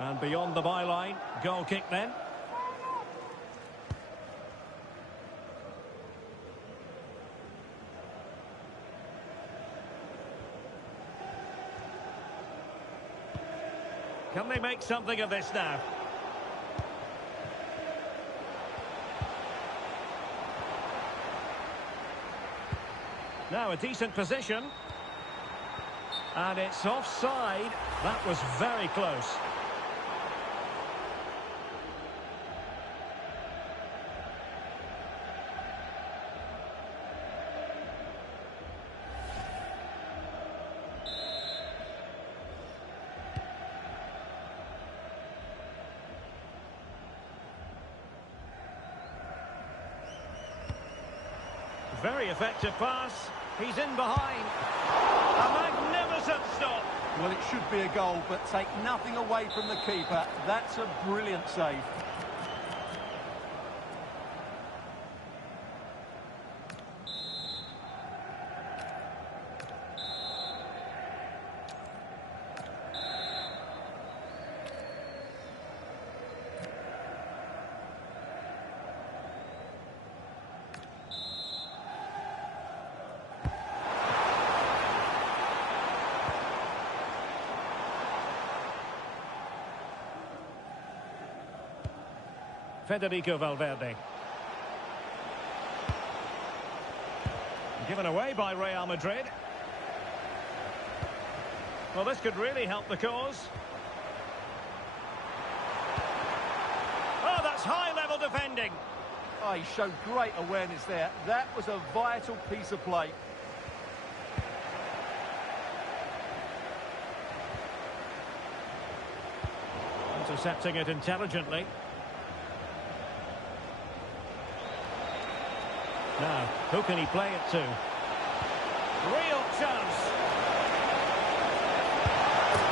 And beyond the byline, goal kick then. Can they make something of this now? Now a decent position. And it's offside. That was very close. Very effective pass. He's in behind. A magnificent stop. Well, it should be a goal, but take nothing away from the keeper. That's a brilliant save. Federico Valverde. Given away by Real Madrid. Well, this could really help the cause. Oh, that's high-level defending. Oh, he showed great awareness there. That was a vital piece of play. Intercepting it intelligently. Now, who can he play it to? Real chance.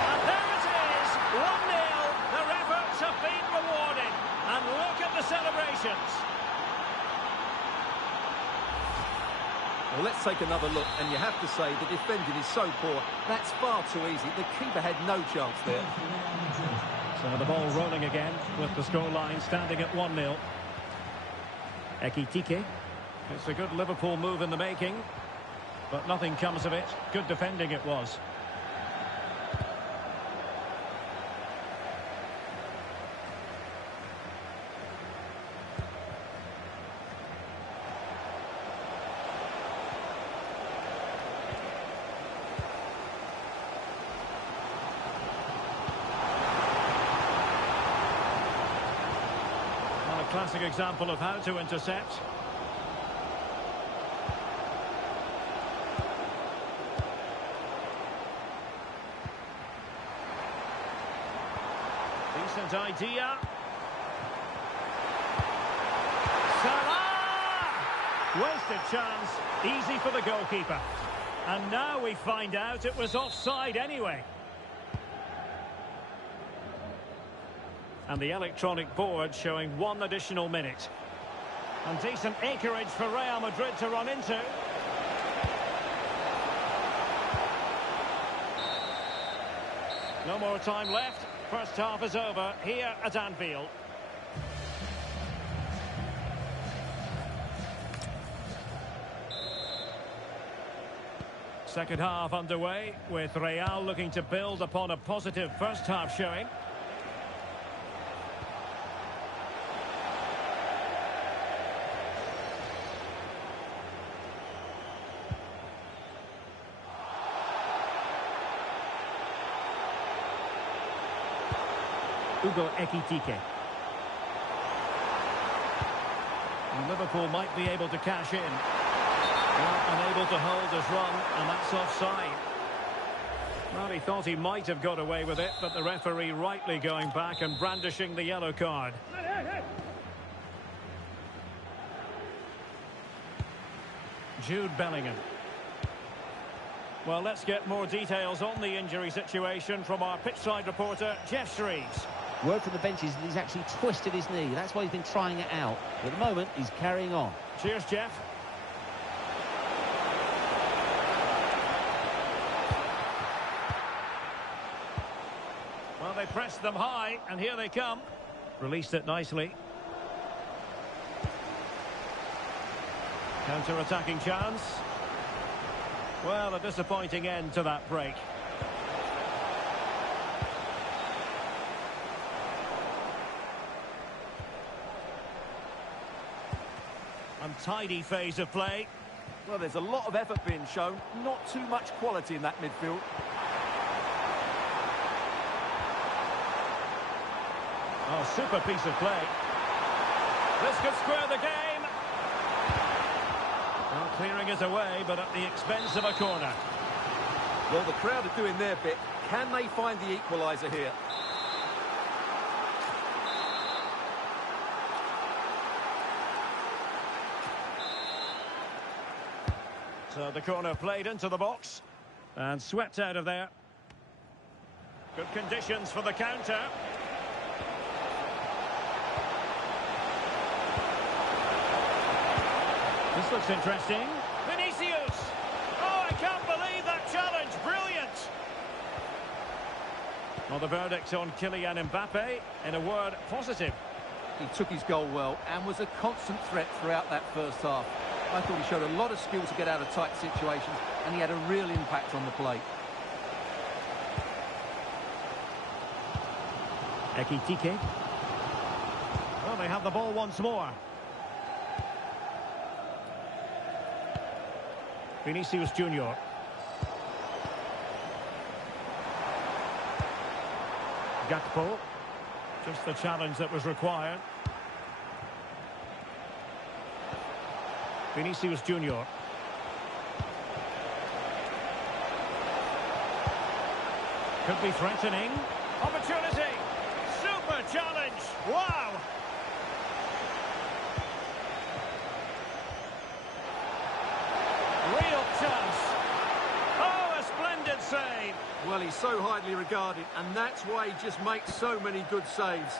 And there it is, 1-0. Their efforts have been rewarded. And look at the celebrations. Well, let's take another look, and you have to say the defending is so poor. That's far too easy. The keeper had no chance there. So the ball rolling again with the scoreline standing at 1-0. Ekitike. It's a good Liverpool move in the making, but nothing comes of it. Good defending it was. Well, a classic example of how to intercept. Decent idea. Salah! Wasted chance. Easy for the goalkeeper. And now we find out it was offside anyway. And the electronic board showing 1 additional minute. And decent acreage for Real Madrid to run into. No more time left. First half is over here at Anfield. Second half underway with Real looking to build upon a positive first half showing. Hugo Ekitike. And Liverpool might be able to cash in. Well, unable to hold his run, and that's offside. Well, he thought he might have got away with it, but the referee rightly going back and brandishing the yellow card. Jude Bellingham. Well, let's get more details on the injury situation from our pitchside reporter, Jeff Shreves. Word from the benches that he's actually twisted his knee. That's why he's been trying it out. But at the moment, he's carrying on. Cheers, Jeff. Well, they pressed them high, and here they come. Released it nicely. Counter-attacking chance. Well, a disappointing end to that break. Untidy phase of play. Well, there's a lot of effort being shown, not too much quality in that midfield. Oh, super piece of play. This could square the game. Well, clearing is away, but at the expense of a corner. Well, the crowd are doing their bit. Can they find the equaliser here? So the corner played into the box and swept out of there. Good conditions for the counter. This looks interesting. Vinicius! Oh, I can't believe that challenge. Brilliant! Well, the verdict on Kylian Mbappe, in a word, positive. He took his goal well and was a constant threat throughout that first half. I thought he showed a lot of skill to get out of tight situations, and he had a real impact on the play. Ekitike. Well, they have the ball once more. Vinicius Junior. Gakpo. Just the challenge that was required. Vinicius Junior. Could be threatening. Opportunity. Super challenge. Wow. Real chance. Oh, a splendid save. Well, he's so highly regarded, and that's why he just makes so many good saves.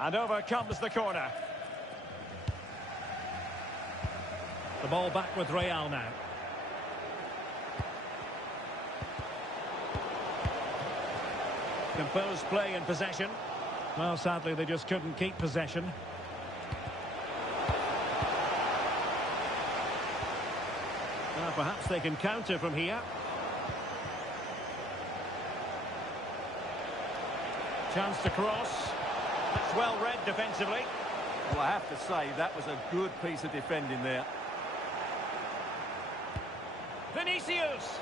And over comes the corner. The ball back with Real now. Composed play in possession. Well, sadly, they just couldn't keep possession. Well, perhaps they can counter from here. Chance to cross. That's well read defensively. Well, I have to say, that was a good piece of defending there. Vinicius!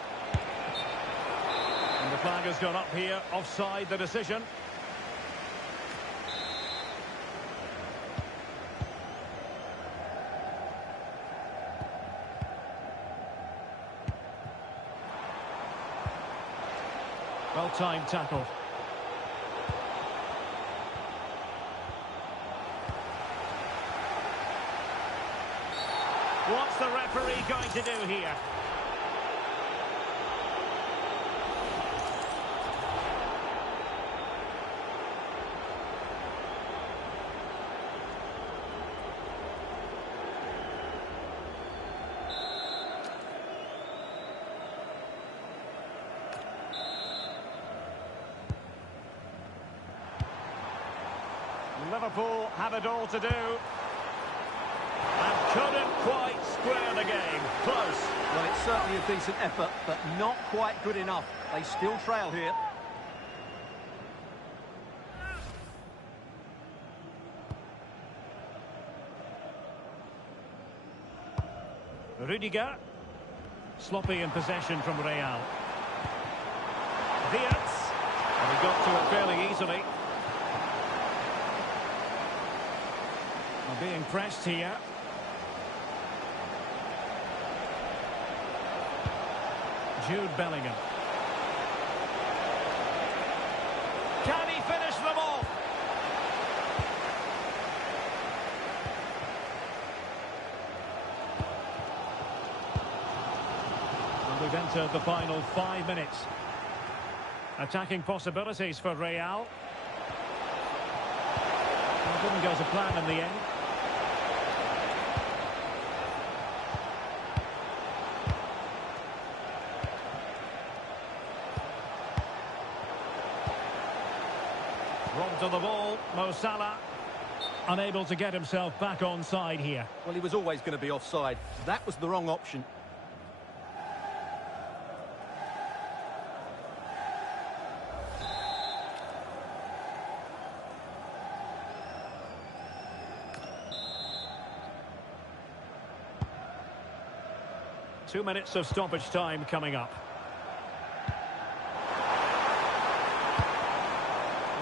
And the flag has gone up here, offside the decision. Well-timed tackle. What's the referee going to do here? Liverpool have it all to do. And couldn't quite square the game. Close. Well, it's certainly a decent effort, but not quite good enough. They still trail here. Rudiger. Sloppy in possession from Real. Diaz. And he got to it fairly easily. Being pressed here. Jude Bellingham. Can he finish them off? And we've entered the final 5 minutes. Attacking possibilities for Real. It didn't go to plan in the end. of the ball. Mo Salah unable to get himself back onside here. Well, he was always going to be offside. That was the wrong option. Two minutes of stoppage time coming up.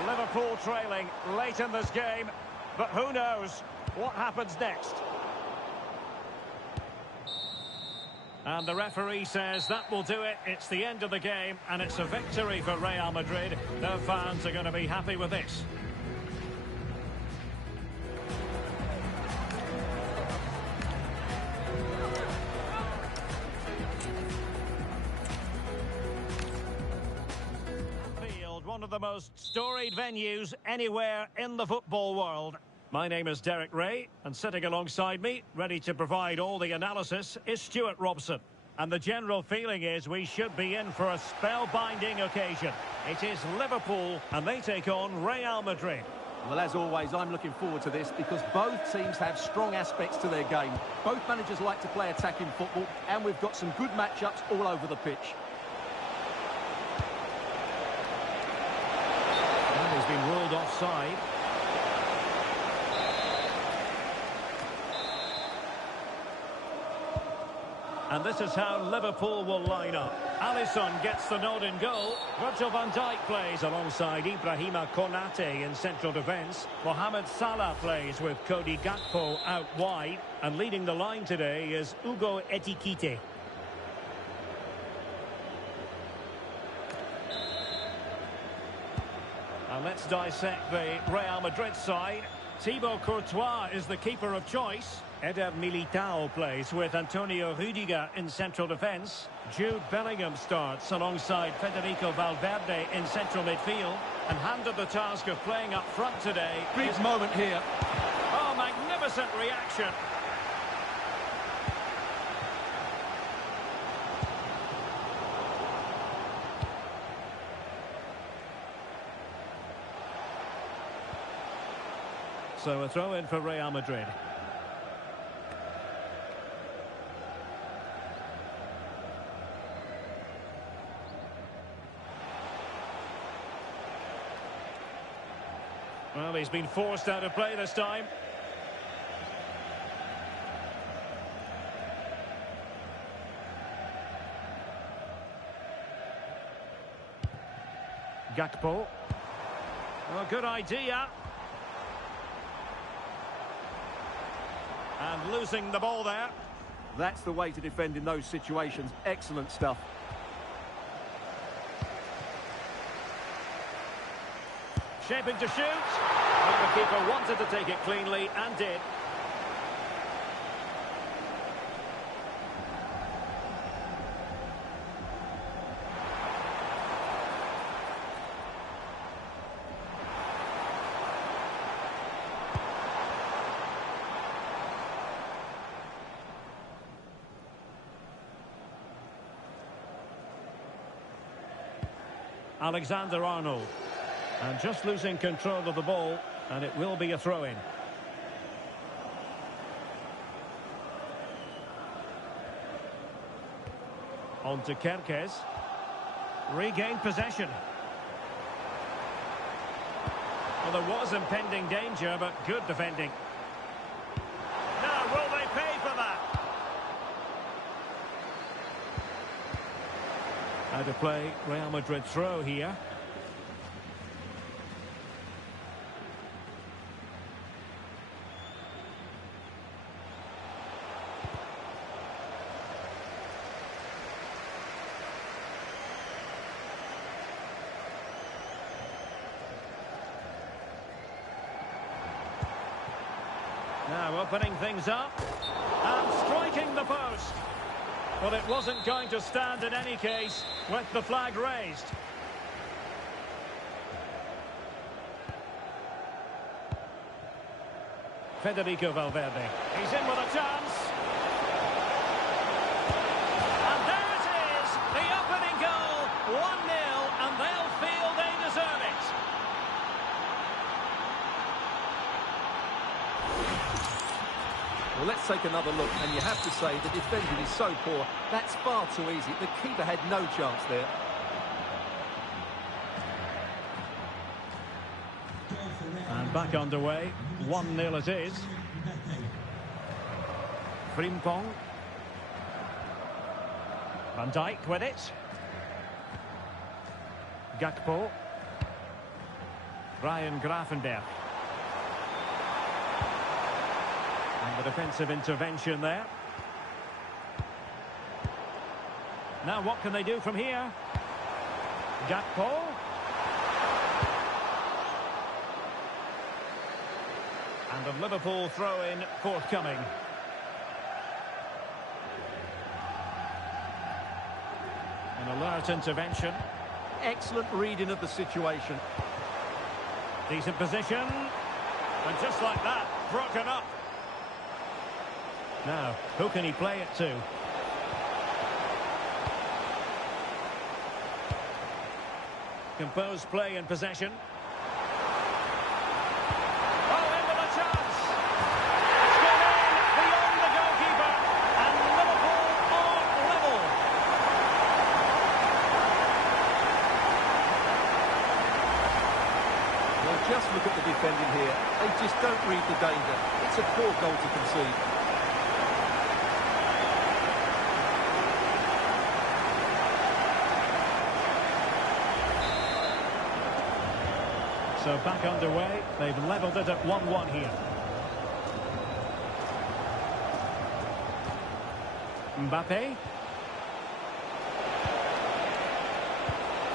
Liverpool trailing late in this game, but who knows what happens next. And the referee says that will do it. It's the end of the game, and it's a victory for Real Madrid. Their fans are going to be happy with this. One of the most storied venues anywhere in the football world. My name is Derek Ray, and sitting alongside me, ready to provide all the analysis, is Stuart Robson. And the general feeling is we should be in for a spellbinding occasion. It is Liverpool, and they take on Real Madrid. Well, as always, I'm looking forward to this because both teams have strong aspects to their game. Both managers like to play attacking football, and we've got some good matchups all over the pitch. He's been ruled offside. And this is how Liverpool will line up. Alisson gets the nod in goal. Virgil van Dijk plays alongside Ibrahima Konate in central defence. Mohamed Salah plays with Cody Gakpo out wide. And leading the line today is Hugo Ekitike. And let's dissect the Real Madrid side. Thibaut Courtois is the keeper of choice. Eder Militao plays with Antonio Rudiger in central defence. Jude Bellingham starts alongside Federico Valverde in central midfield. And handed the task of playing up front today. Big moment here. Oh, magnificent reaction. So a throw in for Real Madrid. Well, he's been forced out of play this time. Gakpo. Well, good idea. And losing the ball there. That's the way to defend in those situations. Excellent stuff. Shaping to shoot. And the keeper wanted to take it cleanly and did. Alexander-Arnold. And just losing control of the ball, and it will be a throw-in. On to Kerkez. Regained possession. Well, there was impending danger, but good defending. Now, will they pay for that? Out of play, Real Madrid throw here. Now opening things up and striking the post. Well, it wasn't going to stand in any case with the flag raised. Federico Valverde. He's in with a chance. And there it is, the opening goal. 1-0, and they'll feel they deserve it. take another look, and you have to say the defending is so poor. That's far too easy. The keeper had no chance there. And back underway. 1-0 it is. Frimpong. Van Dijk with it. Gakpo. Ryan Gravenberch. And the defensive intervention there. Now what can they do from here? Gakpo. And the Liverpool throw-in forthcoming. An alert intervention. Excellent reading of the situation. Decent position. And just like that, broken up. Now, who can he play it to? Composed play in possession. Oh, in with a chance. It's gone in beyond the goalkeeper. And Liverpool are level. Well, just look at the defending here. They just don't read the danger. It's a poor goal to concede. So back underway. They've levelled it at 1-1 here. Mbappe.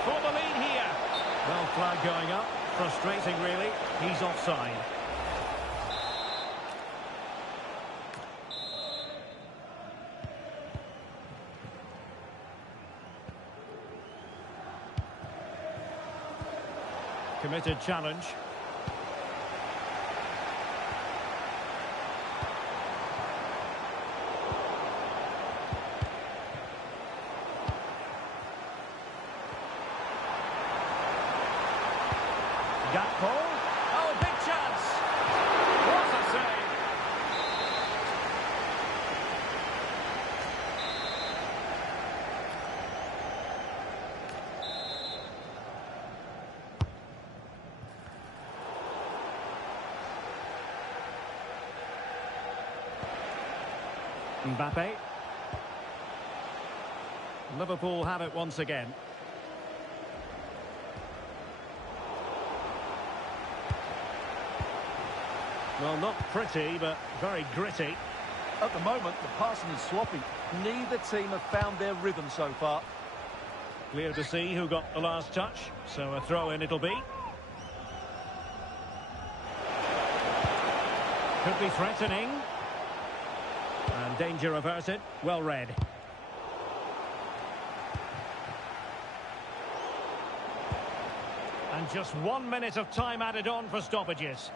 For the lead here. Well, flag going up. Frustrating, really. He's offside. Committed challenge. Gakpo. Oh, big chance. What a save. Mbappe. Liverpool have it once again. Well, not pretty, but very gritty. At the moment, the passing is sloppy. Neither team have found their rhythm so far. Clear to see who got the last touch, so a throw-in it'll be. Could be threatening. And danger averted. Well read. And just 1 minute of time added on for stoppages.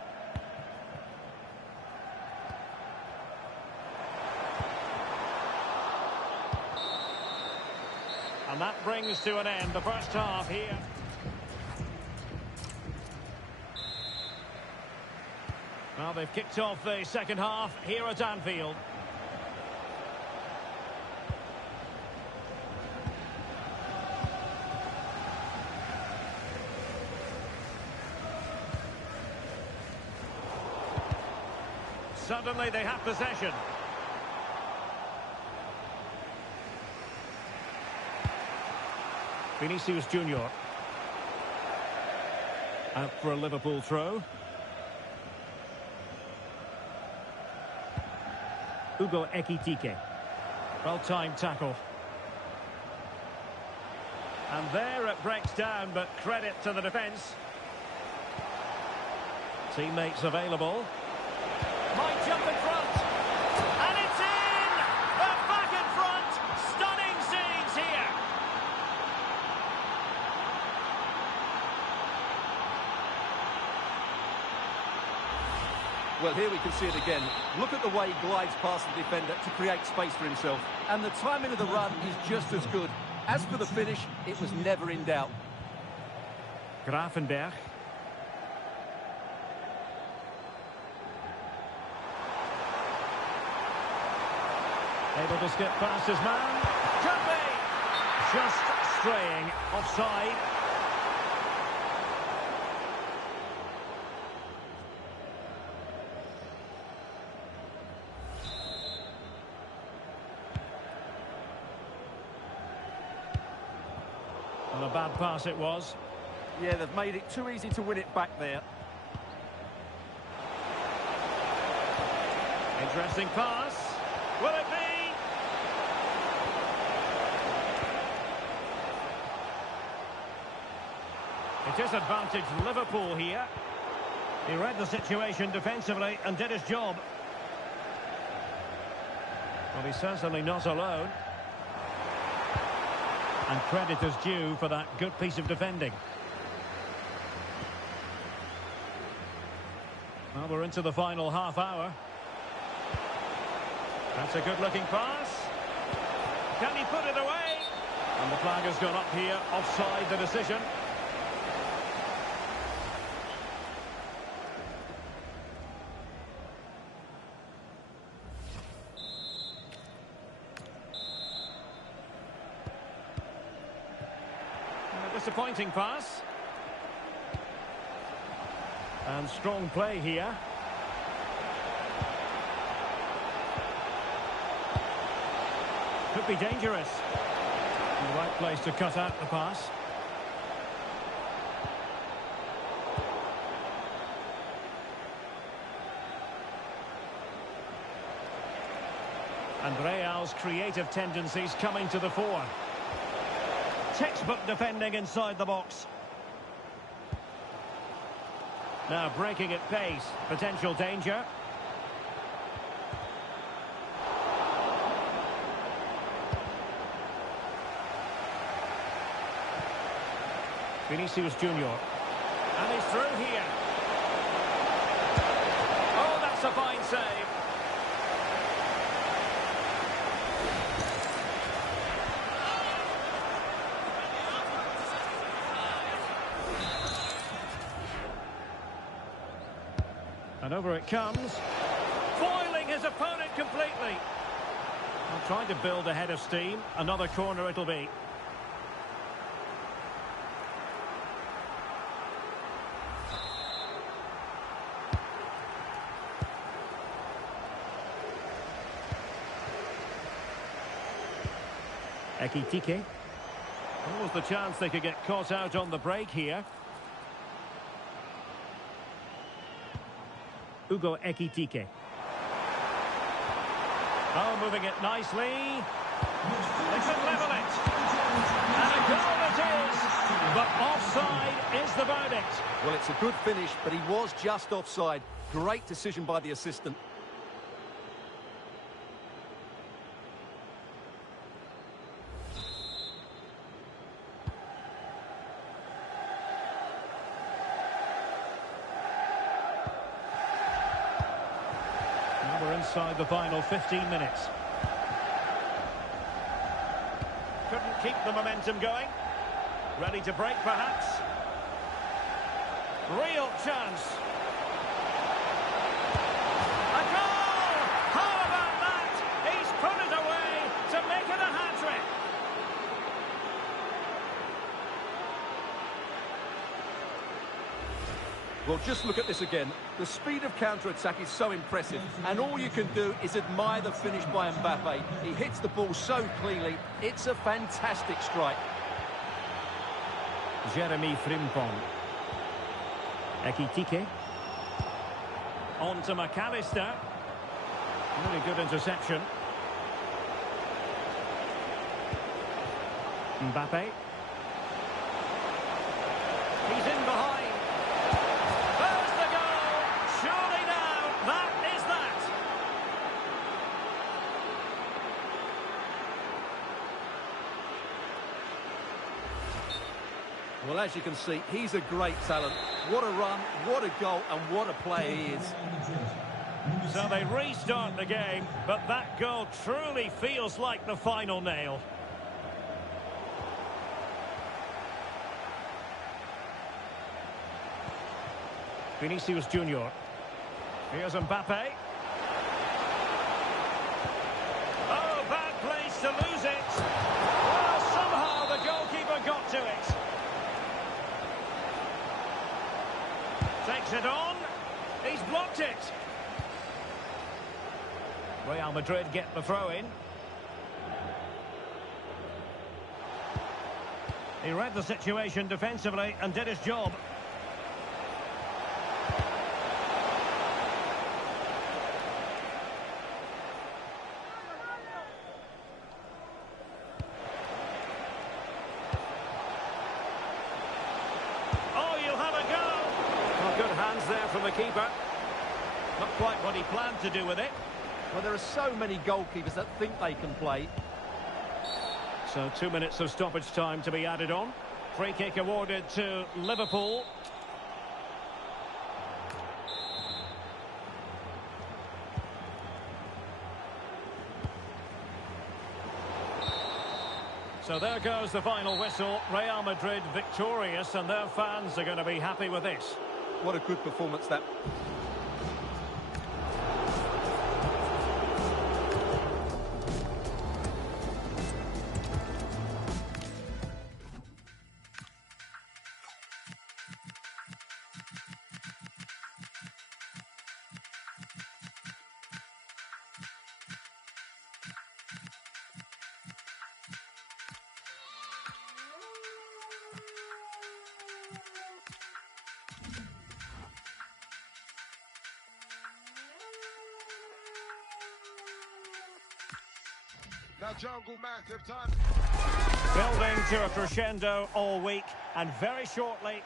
And that brings to an end the first half here. Well, they've kicked off the second half here at Anfield. Suddenly they have possession. Vinicius Junior. Out for a Liverpool throw. Hugo Ekitike. Well-timed tackle. And there it breaks down, but credit to the defence. Teammates available. Might jump in front. And it's in! They're back in front. Stunning scenes here. Well, here we can see it again. Look at the way he glides past the defender to create space for himself. And the timing of the run is just as good. As for the finish, it was never in doubt. Gravenberch. Able to skip past his man. Could be! Just straying offside. And a bad pass it was. Yeah, they've made it too easy to win it back there. Interesting pass. Will it be? It is advantage Liverpool here. He read the situation defensively and did his job. Well, he's certainly not alone. And credit is due for that good piece of defending. Well, we're into the final half hour. That's a good-looking pass. Can he put it away? And the flag has gone up here, offside the decision. And a disappointing pass. And strong play here. Could be dangerous. In the right place to cut out the pass. And Real's creative tendencies coming to the fore. Textbook defending inside the box. Now breaking at pace. Potential danger. Vinicius Junior. And he's through here. Oh, that's a fine save. And over it comes. Foiling his opponent completely. Well, trying to build ahead of steam. Another corner it'll be. Ekitike. What was the chance they could get caught out on the break here? Ugo Ekitike. Oh, moving it nicely. They could level it. And a goal it is. But offside is the verdict. Well, it's a good finish, but he was just offside. Great decision by the assistant. We're inside the final 15 minutes. Couldn't keep the momentum going. Ready to break, perhaps. Real chance. A goal! How about that? He's put it away to make it a hat-trick. Well, just look at this again. The speed of counter-attack is so impressive, and all you can do is admire the finish by Mbappe. He hits the ball so cleanly. It's a fantastic strike. Jeremy Frimpong. Ekitike. On to McAllister. Really good interception. Mbappe. He's in behind. There's the goal. Surely now, that is that. Well, as you can see, he's a great talent. What a run, what a goal, and what a player he is. So they restart the game, but that goal truly feels like the final nail. Vinicius Junior. Here's Mbappe. Oh, Takes it on. He's blocked it. Real Madrid get the throw in. He read the situation defensively and did his job. Oh, you have a go! Well, good hands there from the keeper. Not quite what he planned to do with it. Well, there are so many goalkeepers that think they can play. So 2 minutes of stoppage time to be added on. Free kick awarded to Liverpool. So there goes the final whistle. Real Madrid victorious, and their fans are going to be happy with this. What a good performance that. Now jungle massive time. Building to a crescendo all week, and very shortly...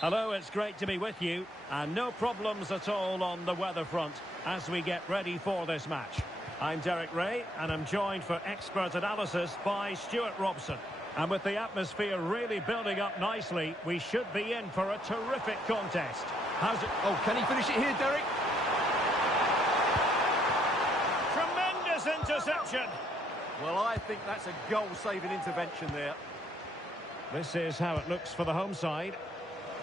Hello, it's great to be with you, and no problems at all on the weather front as we get ready for this match. I'm Derek Ray, and I'm joined for expert analysis by Stuart Robson. And with the atmosphere really building up nicely, we should be in for a terrific contest. How's it... Oh, can he finish it here, Derek? Tremendous interception! Well, I think that's a goal-saving intervention there. This is how it looks for the home side.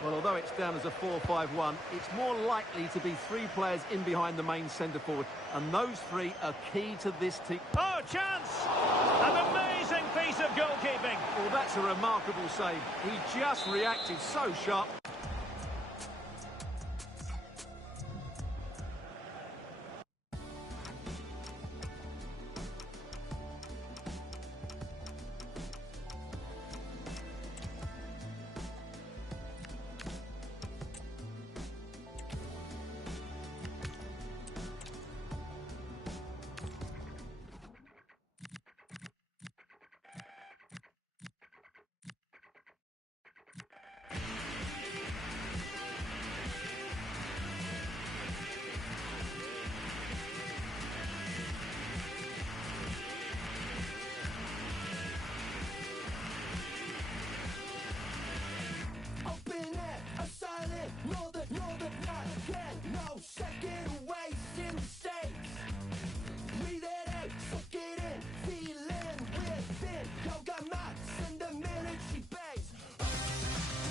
Well, although it's down as a 4-5-1, it's more likely to be three players in behind the main centre-forward, and those three are key to this team. Oh, chance! An amazing piece of goalkeeping. Well, that's a remarkable save. He just reacted so sharp.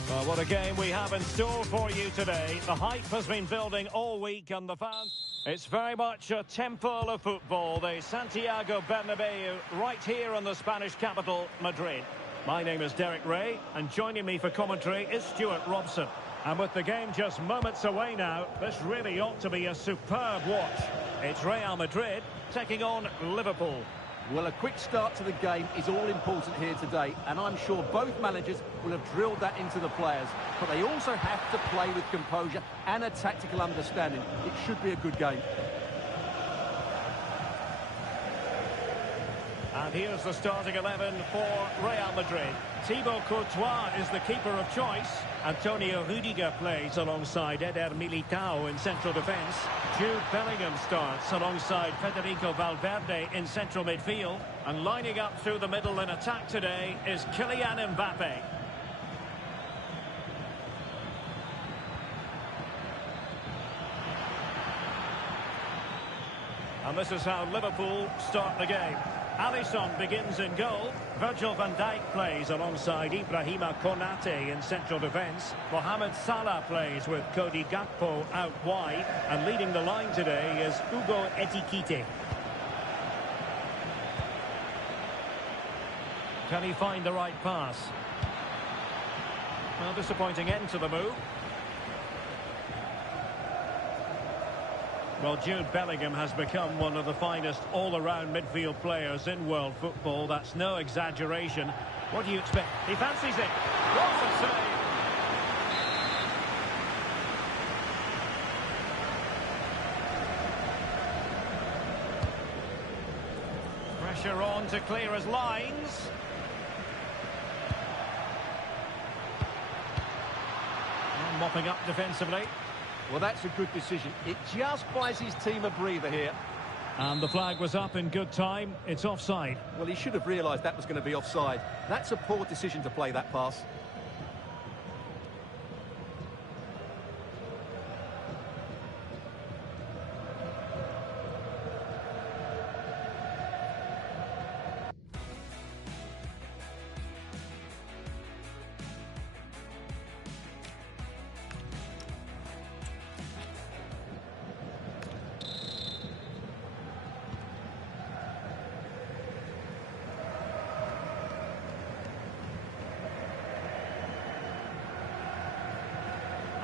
Well, what a game we have in store for you today. The hype has been building all week, and the fans... It's very much a temple of football, the Santiago Bernabeu, right here in the Spanish capital, Madrid. My name is Derek Ray, and joining me for commentary is Stuart Robson. And with the game just moments away now, this really ought to be a superb watch. It's Real Madrid taking on Liverpool. Well, a quick start to the game is all important here today, and I'm sure both managers will have drilled that into the players. But they also have to play with composure and a tactical understanding. It should be a good game. And here's the starting 11 for Real Madrid. Thibaut Courtois is the keeper of choice. Antonio Rudiger plays alongside Eder Militao in central defence. Jude Bellingham starts alongside Federico Valverde in central midfield. And lining up through the middle in attack today is Kylian Mbappe. And this is how Liverpool start the game. Alisson begins in goal. Virgil van Dijk plays alongside Ibrahima Konate in central defence. Mohamed Salah plays with Cody Gakpo out wide. And leading the line today is Hugo Ekitike. Can he find the right pass? Well, disappointing end to the move. Well, Jude Bellingham has become one of the finest all-around midfield players in world football. That's no exaggeration. What do you expect? He fancies it. What a save! Pressure on to clear his lines. And mopping up defensively. Well, that's a good decision. It just buys his team a breather here. And the flag was up in good time. It's offside. Well, he should have realised that was going to be offside. That's a poor decision to play that pass.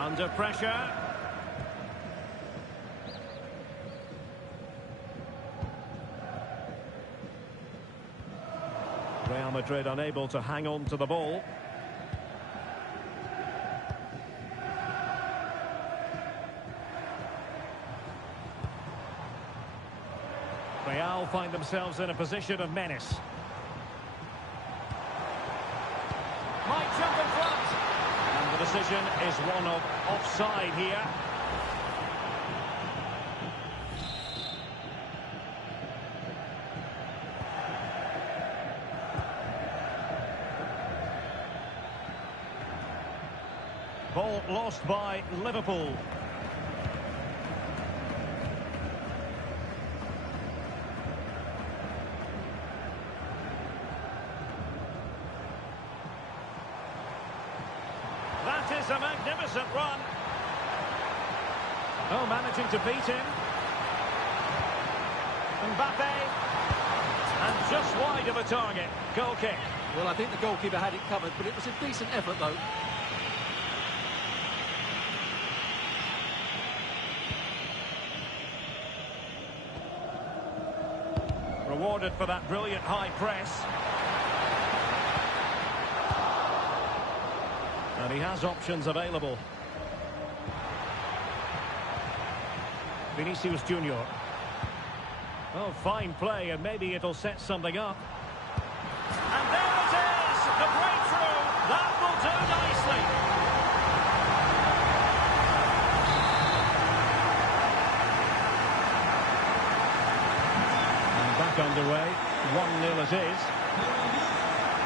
Under pressure. Real Madrid unable to hang on to the ball. Real find themselves in a position of menace. Might jump in front. And the decision is one of offside here. Ball lost by Liverpool. That is a magnificent run. Oh, managing to beat him. Mbappe. And just wide of a target. Goal kick. Well, I think the goalkeeper had it covered, but it was a decent effort, though. Rewarded for that brilliant high press. And he has options available. Vinicius Junior. Oh, fine play, and maybe it'll set something up. And there it is! The breakthrough! That will do nicely! And back underway. 1-0 it is.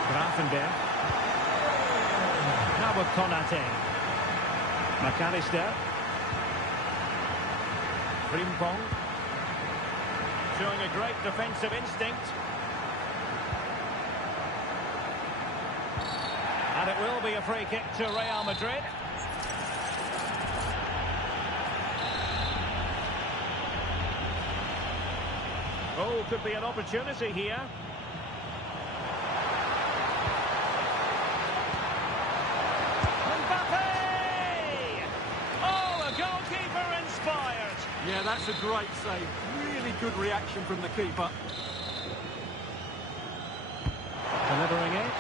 Grafenberg. Now with Konate. McAllister. Frimpong. Showing a great defensive instinct. And it will be a free kick to Real Madrid. Oh, could be an opportunity here. Yeah, that's a great save. Really good reaction from the keeper. Delivering it.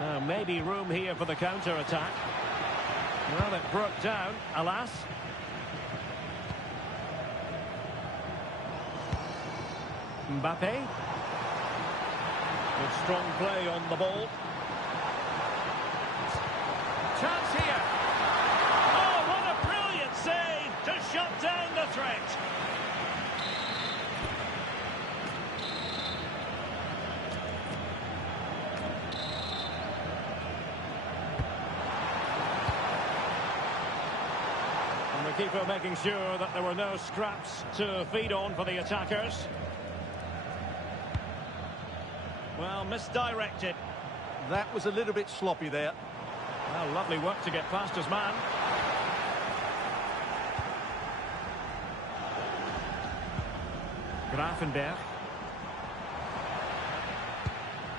Now, maybe room here for the counter-attack. Well, it broke down, alas. Mbappe. Good strong play on the ball. Chance here. Oh, what a brilliant save to shut down the threat. And the keeper making sure that there were no scraps to feed on for the attackers. Well, misdirected. That was a little bit sloppy there. Well, lovely work to get past his man. Grafenberg.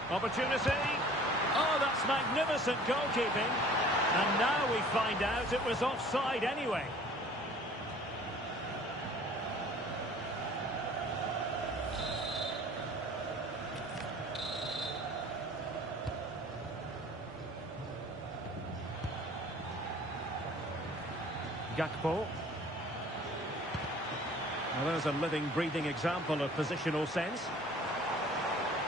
Opportunity. Oh, that's magnificent goalkeeping. And now we find out it was offside anyway. Gakpo. Now there's a living, breathing example of positional sense.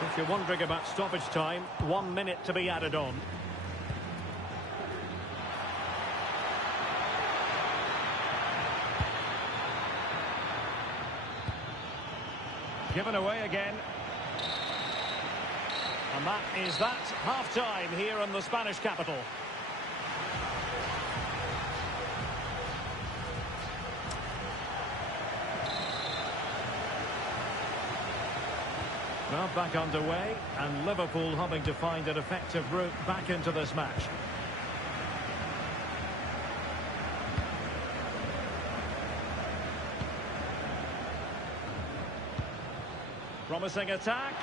If you're wondering about stoppage time, 1 minute to be added on. Given away again. And that is that. Half-time here in the Spanish capital. Well, back underway, and Liverpool hoping to find an effective route back into this match. Promising attack.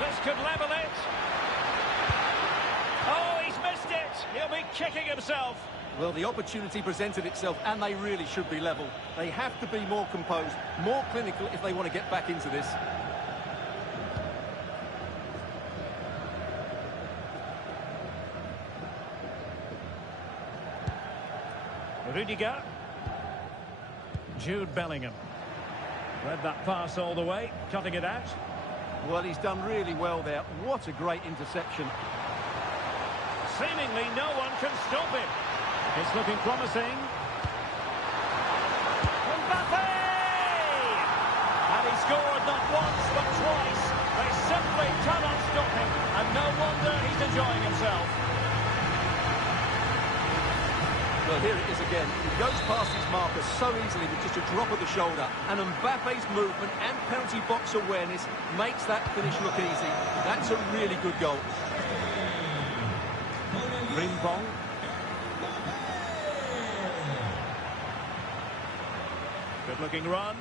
This could level it. Oh, he's missed it. He'll be kicking himself. Well, the opportunity presented itself, and they really should be level. They have to be more composed, more clinical if they want to get back into this. Rudiger. Jude Bellingham. Read that pass all the way, cutting it out. Well, he's done really well there. What a great interception. Seemingly no one can stop him. It's looking promising. Mbappe! And he scored not once but twice. They simply cannot stop him. And no wonder he's enjoying himself. Well, here it is again. He goes past his marker so easily with just a drop of the shoulder. And Mbappe's movement and penalty box awareness makes that finish look easy. That's a really good goal. Frimpong. Good-looking run.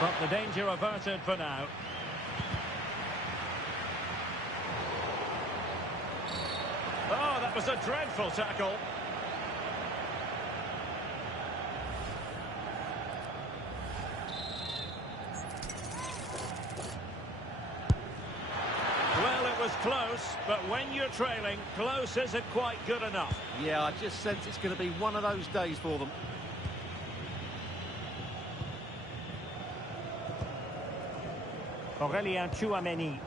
But the danger averted for now. Oh, that was a dreadful tackle. Well, it was close, but when you're trailing, close isn't quite good enough. Yeah, I just sense it's going to be one of those days for them. Aurélien Tchouaméni.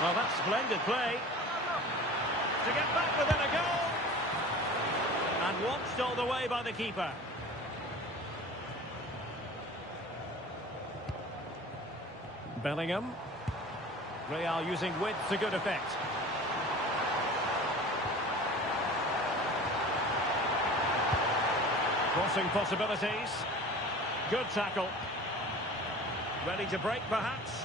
Well, that's splendid play. To get back within a goal. And watched all the way by the keeper. Bellingham. Real using width to good effect. Crossing possibilities. Good tackle. Ready to break, perhaps.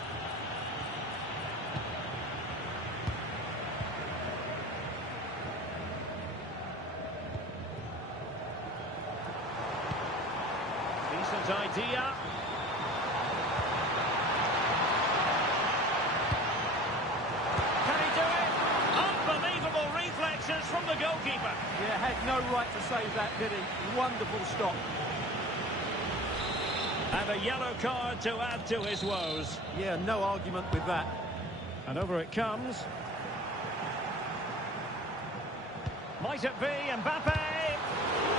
Decent idea. Can he do it? Unbelievable reflexes from the goalkeeper. Yeah, had no right to save that, did he? Wonderful stop. And a yellow card to add to his woes. Yeah, no argument with that. And over it comes. Might it be Mbappe?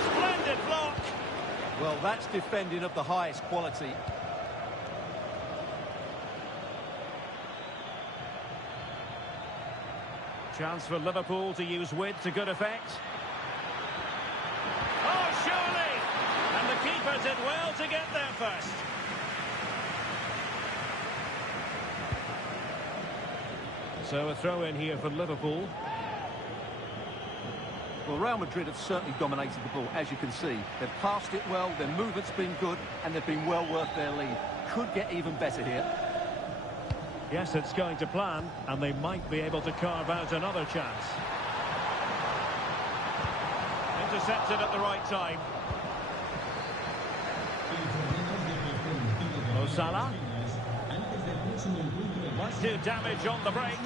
Splendid block. Well, that's defending of the highest quality. Chance for Liverpool to use width to good effect. Oh, surely! And the keeper did well to get there first. So a throw in here for Liverpool. Well, Real Madrid have certainly dominated the ball, as you can see. They've passed it well, their movement's been good, and they've been well worth their lead. Could get even better here. Yes, it's going to plan, and they might be able to carve out another chance. intercepted at the right time. Mo Salah. Might do damage on the break.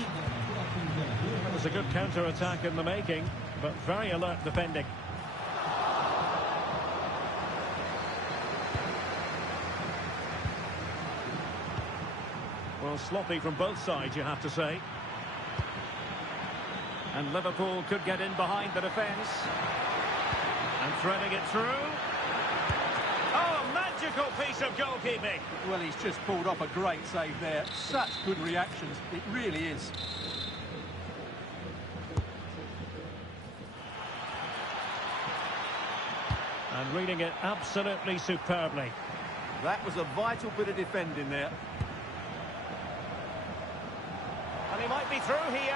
That was a good counter-attack in the making, but very alert defending. Well, sloppy from both sides, you have to say. And Liverpool could get in behind the defence. And threading it through. Oh, magical piece of goalkeeping. Well, he's just pulled off a great save there. Such good reactions. It really is. And reading it absolutely superbly. That was a vital bit of defending there. And he might be through here.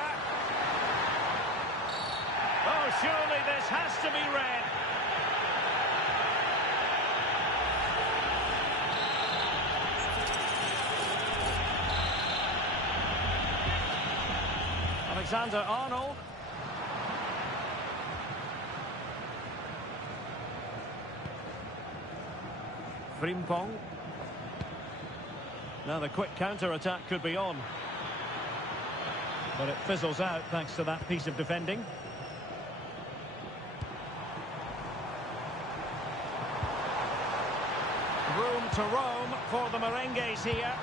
Oh, surely this has to be red. Alexander-Arnold. Frimpong. Now the quick counter-attack could be on. But it fizzles out thanks to that piece of defending. Room to roam for the Merengues here.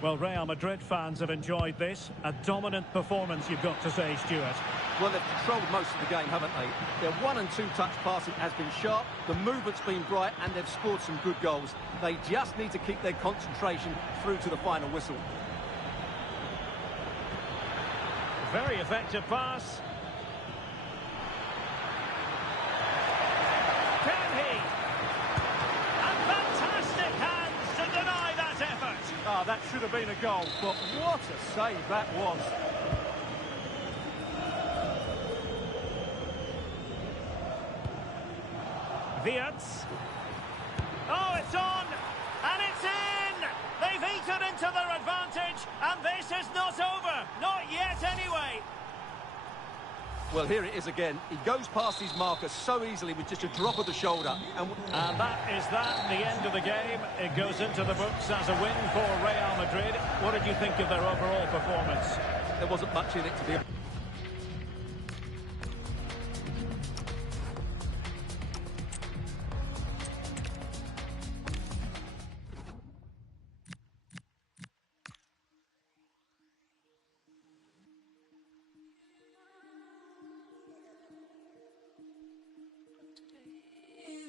Well, Real Madrid fans have enjoyed this. A dominant performance, you've got to say, Stuart. Well, they've controlled most of the game, haven't they? Their 1- and 2-touch passing has been sharp, the movement's been bright, and they've scored some good goals. They just need to keep their concentration through to the final whistle. Very effective pass. Can he? And fantastic hands to deny that effort. Ah, that should have been a goal, but what a save that was. Wirtz. Oh, it's on! And it's in! They've eaten into their advantage, and this is not over. Not yet, anyway. Well, here it is again. He goes past his marker so easily with just a drop of the shoulder. And that is that, the end of the game. It goes into the books as a win for Real Madrid. What did you think of their overall performance? There wasn't much in it to be...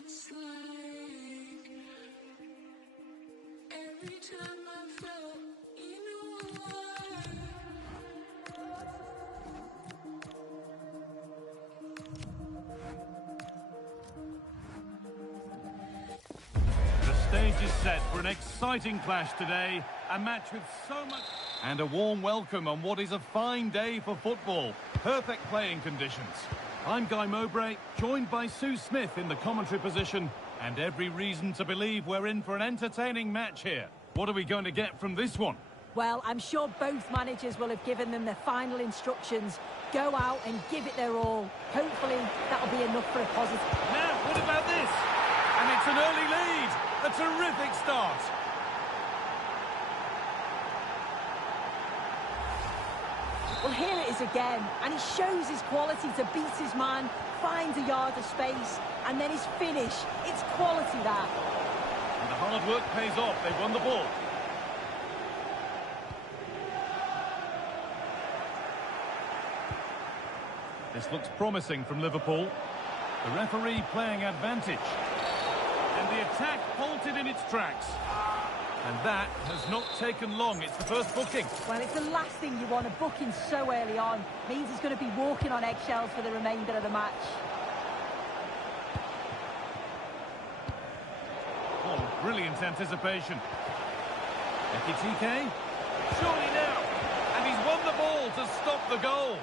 It's like every time I felt, you know why. The stage is set for an exciting clash today, a match with so much... And a warm welcome on what is a fine day for football. Perfect playing conditions. I'm Guy Mowbray, joined by Sue Smith in the commentary position, and every reason to believe we're in for an entertaining match here. What are we going to get from this one? Well, I'm sure both managers will have given them their final instructions. Go out and give it their all. Hopefully, that'll be enough for a positive. Now, what about this? And it's an early lead. A terrific start. Well, here it is again, and he shows his quality to beat his man, finds a yard of space, and then his finish. It's quality, that. And the hard work pays off. They've won the ball. This looks promising from Liverpool. The referee playing advantage. And the attack halted in its tracks. And that has not taken long. It's the first booking. Well, it's the last thing you want, a booking so early on. Means he's going to be walking on eggshells for the remainder of the match. Oh, brilliant anticipation. Ekitike. Surely now. And he's won the ball to stop the goal.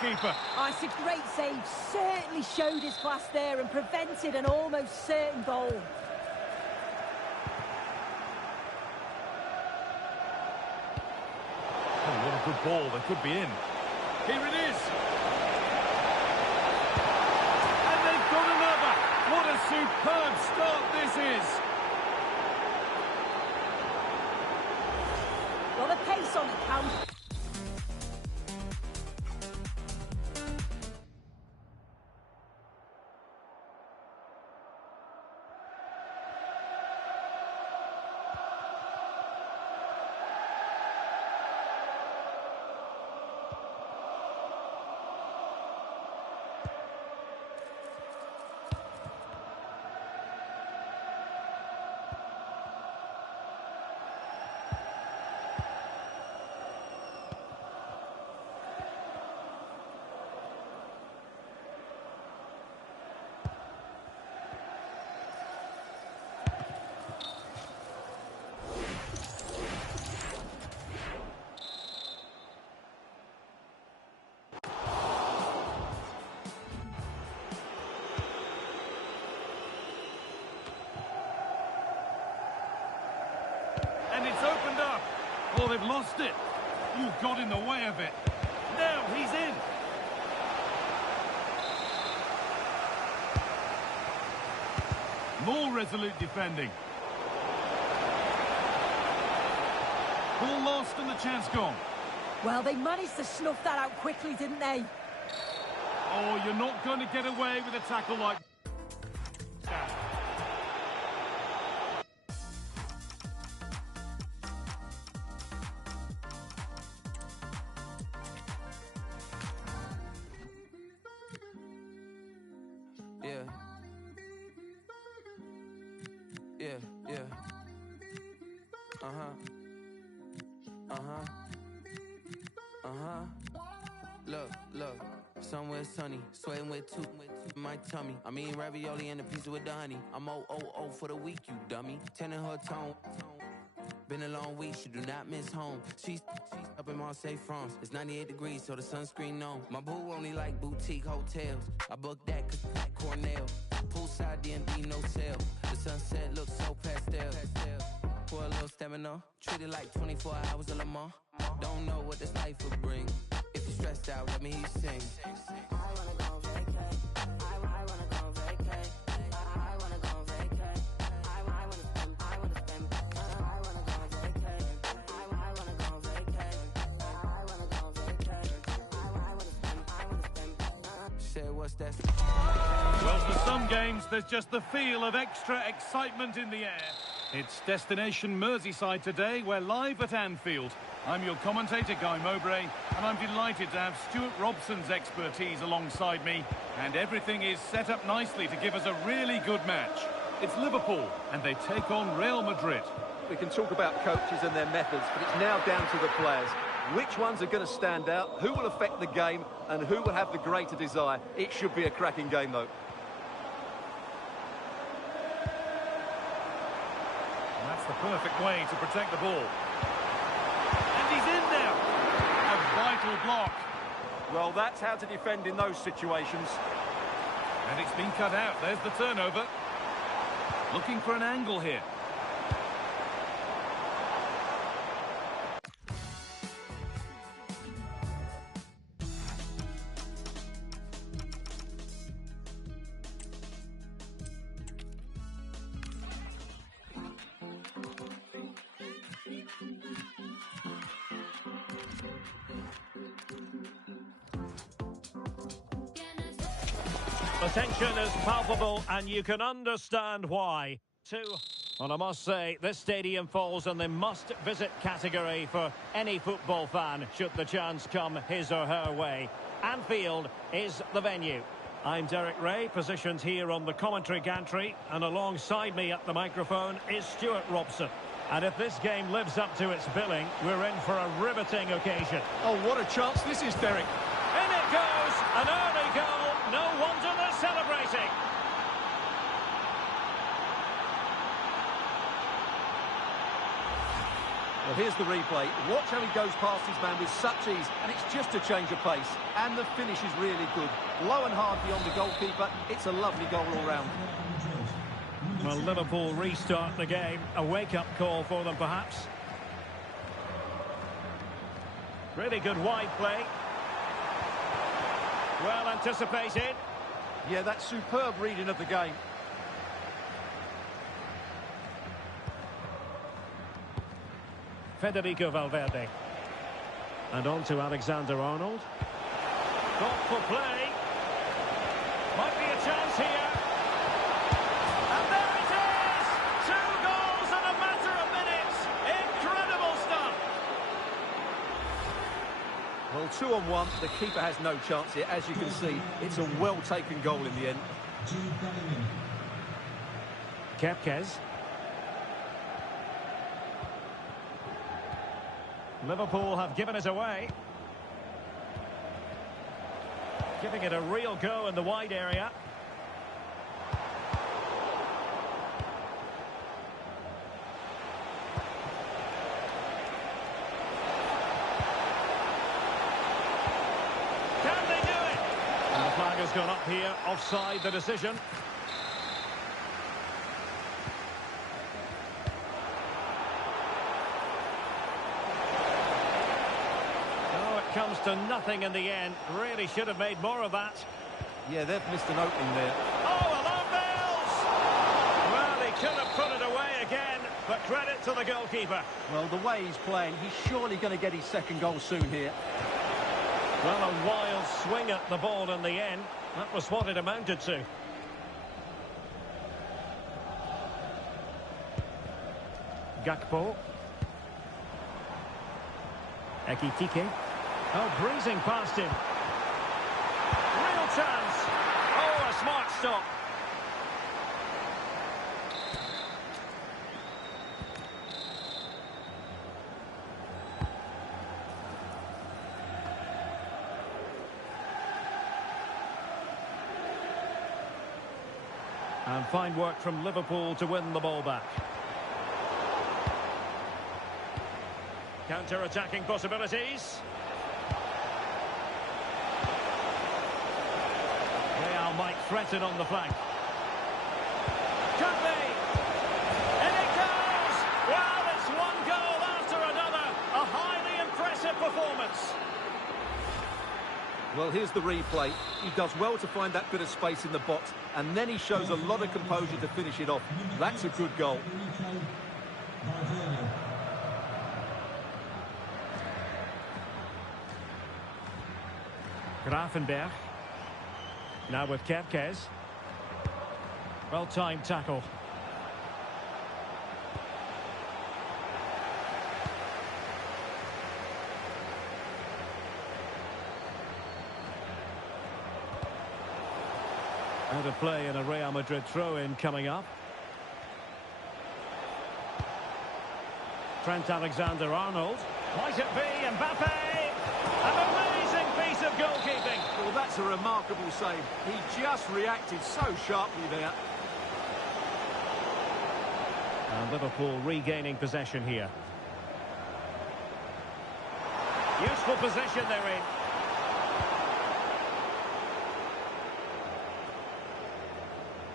goalkeeper. Oh, it's a great save. Certainly showed his class there and prevented an almost certain goal. Oh, what a good ball. They could be in. Here it is. And they've got another. What a superb start this is. Well, the pace on the counter. And it's opened up. Oh, they've lost it. Ooh, got in the way of it. Now he's in. More resolute defending. Ball lost and the chance gone. Well, they managed to snuff that out quickly, didn't they? Oh, you're not going to get away with a tackle like that. Yeah. Look. Somewhere sunny, sweating with two my tummy. I mean ravioli and a pizza with the honey. I'm oh for the week, you dummy. Tending her tone. Been a long week, she do not miss home. She's up in Marseille, France. It's 98 degrees, so the sunscreen on. My boo only like boutique hotels. I booked that cause like Cornell. Poolside D&D, no sale. The sunset looks so pastel. For a little stamina, treat it like 24 hours of Le Mans. Don't know what this life will bring. If you're stressed out, let me hear you sing. I wanna go vacay. I wanna go vacay. I wanna go vacay. I wanna spend. I wanna go vacay. I wanna go vacay. I wanna go vacay. I wanna spend. Say what's that? Well, for some games, there's just the feel of extra excitement in the air. It's destination Merseyside today. We're live at Anfield. I'm your commentator, Guy Mowbray, and I'm delighted to have Stuart Robson's expertise alongside me. And everything is set up nicely to give us a really good match. It's Liverpool, and they take on Real Madrid. We can talk about coaches and their methods, but it's now down to the players. Which ones are going to stand out, who will affect the game, and who will have the greater desire? It should be a cracking game, though. That's the perfect way to protect the ball. And he's in now. A vital block. Well, that's how to defend in those situations. And it's been cut out. There's the turnover. Looking for an angle here. The tension is palpable, and you can understand why. Well, I must say, this stadium falls in the must-visit category for any football fan, should the chance come his or her way. Anfield is the venue. I'm Derek Ray, positioned here on the commentary gantry, and alongside me at the microphone is Stuart Robson. And if this game lives up to its billing, we're in for a riveting occasion. Oh, what a chance this is, Derek. In it goes, an early goal. No wonder they're celebrating. Well, here's the replay. Watch how he goes past his man with such ease, and it's just a change of pace. And the finish is really good. Low and hard beyond the goalkeeper. It's a lovely goal all round. Well, Liverpool restart the game. A wake-up call for them, perhaps. Really good wide play. Well anticipated. Yeah, that's superb reading of the game. Federico Valverde. And on to Alexander-Arnold. Thoughtful play. Might be a chance here. And there it is! 2 goals in a matter of minutes. Incredible stuff. Well, 2-on-1. The keeper has no chance here. As you can see, it's a well-taken goal in the end. Kepkes. Liverpool have given it away. Giving it a real go in the wide area. Can they do it? And the flag has gone up here, offside the decision. Comes to nothing in the end. Really should have made more of that. Yeah, they've missed an opening there. Oh, alarm bells! Well, he could have put it away again, but credit to the goalkeeper. Well, the way he's playing, he's surely going to get his second goal soon here. Well, a wild swing at the ball in the end. That was what it amounted to. Gakpo. Ekitike. Oh, breezing past him. Real chance. Oh, a smart stop. And fine work from Liverpool to win the ball back. Counter-attacking possibilities. Real might threaten on the flank. Could be! And it goes! Well, it's one goal after another. A highly impressive performance. Well, here's the replay. He does well to find that bit of space in the box, and then he shows a lot of composure to finish it off. That's a good goal. Grafenberg. Now with Kepkes. Well-timed tackle. Out of play in a Real Madrid throw-in coming up. Trent Alexander-Arnold. Might it be Mbappe? An amazing piece of goalkeeping. Well, that's a remarkable save. He just reacted so sharply there. And Liverpool regaining possession here. Useful position they're in.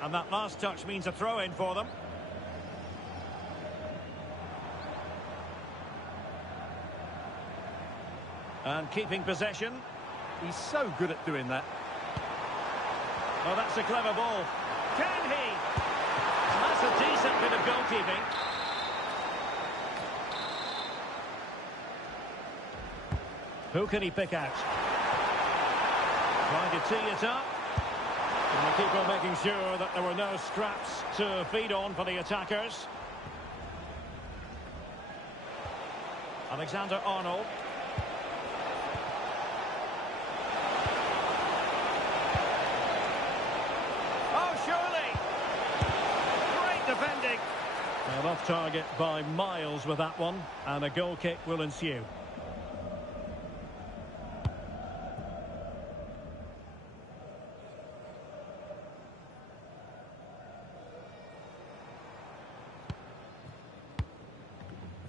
And that last touch means a throw-in for them. And keeping possession. He's so good at doing that. Well, that's a clever ball. Can he? And that's a decent bit of goalkeeping. Who can he pick out? Trying to tee it up. And the keeper making sure that there were no scraps to feed on for the attackers. Alexander-Arnold. Oh, surely! Great defending. Well, off target by miles with that one, and a goal kick will ensue.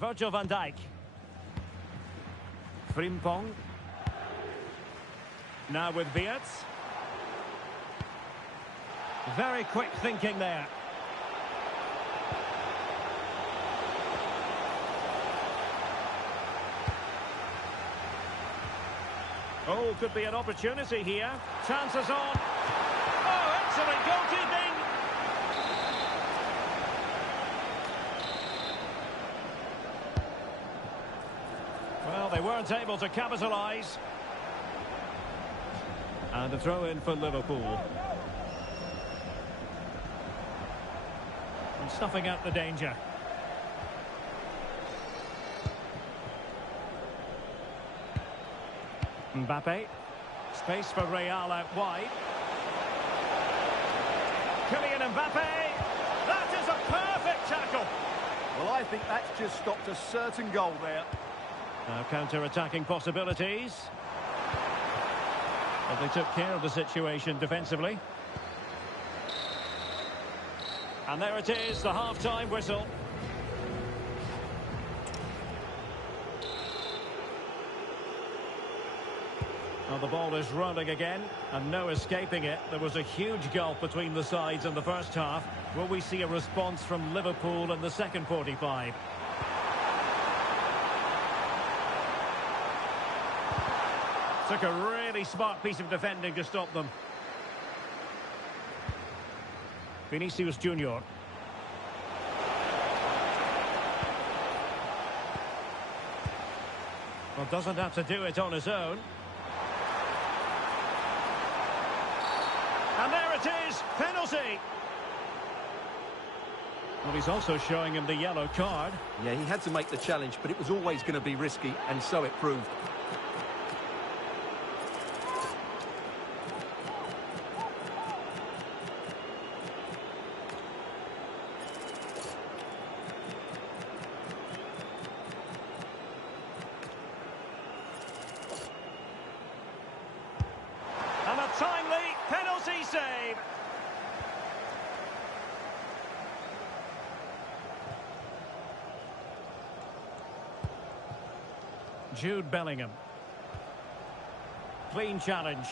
Virgil van Dijk. Frimpong. Now with Wirtz. Very quick thinking there. Oh, could be an opportunity here. Chances on. Oh, excellent goalkeeping. Well, they weren't able to capitalise. And a throw in for Liverpool. And snuffing out the danger. Mbappe. Space for Real out wide. Kylian Mbappe. That is a perfect tackle. Well, I think that's just stopped a certain goal there. Now counter-attacking possibilities. But they took care of the situation defensively. And there it is, the half-time whistle. Now the ball is rolling again, and no escaping it. There was a huge gulf between the sides in the first half. Will we see a response from Liverpool in the second 45? Took a really smart piece of defending to stop them. Vinicius Junior. Well, doesn't have to do it on his own. And there it is, penalty. Well, he's also showing him the yellow card. Yeah, he had to make the challenge, but it was always going to be risky, and so it proved. And a timely penalty save. Jude Bellingham. Clean challenge.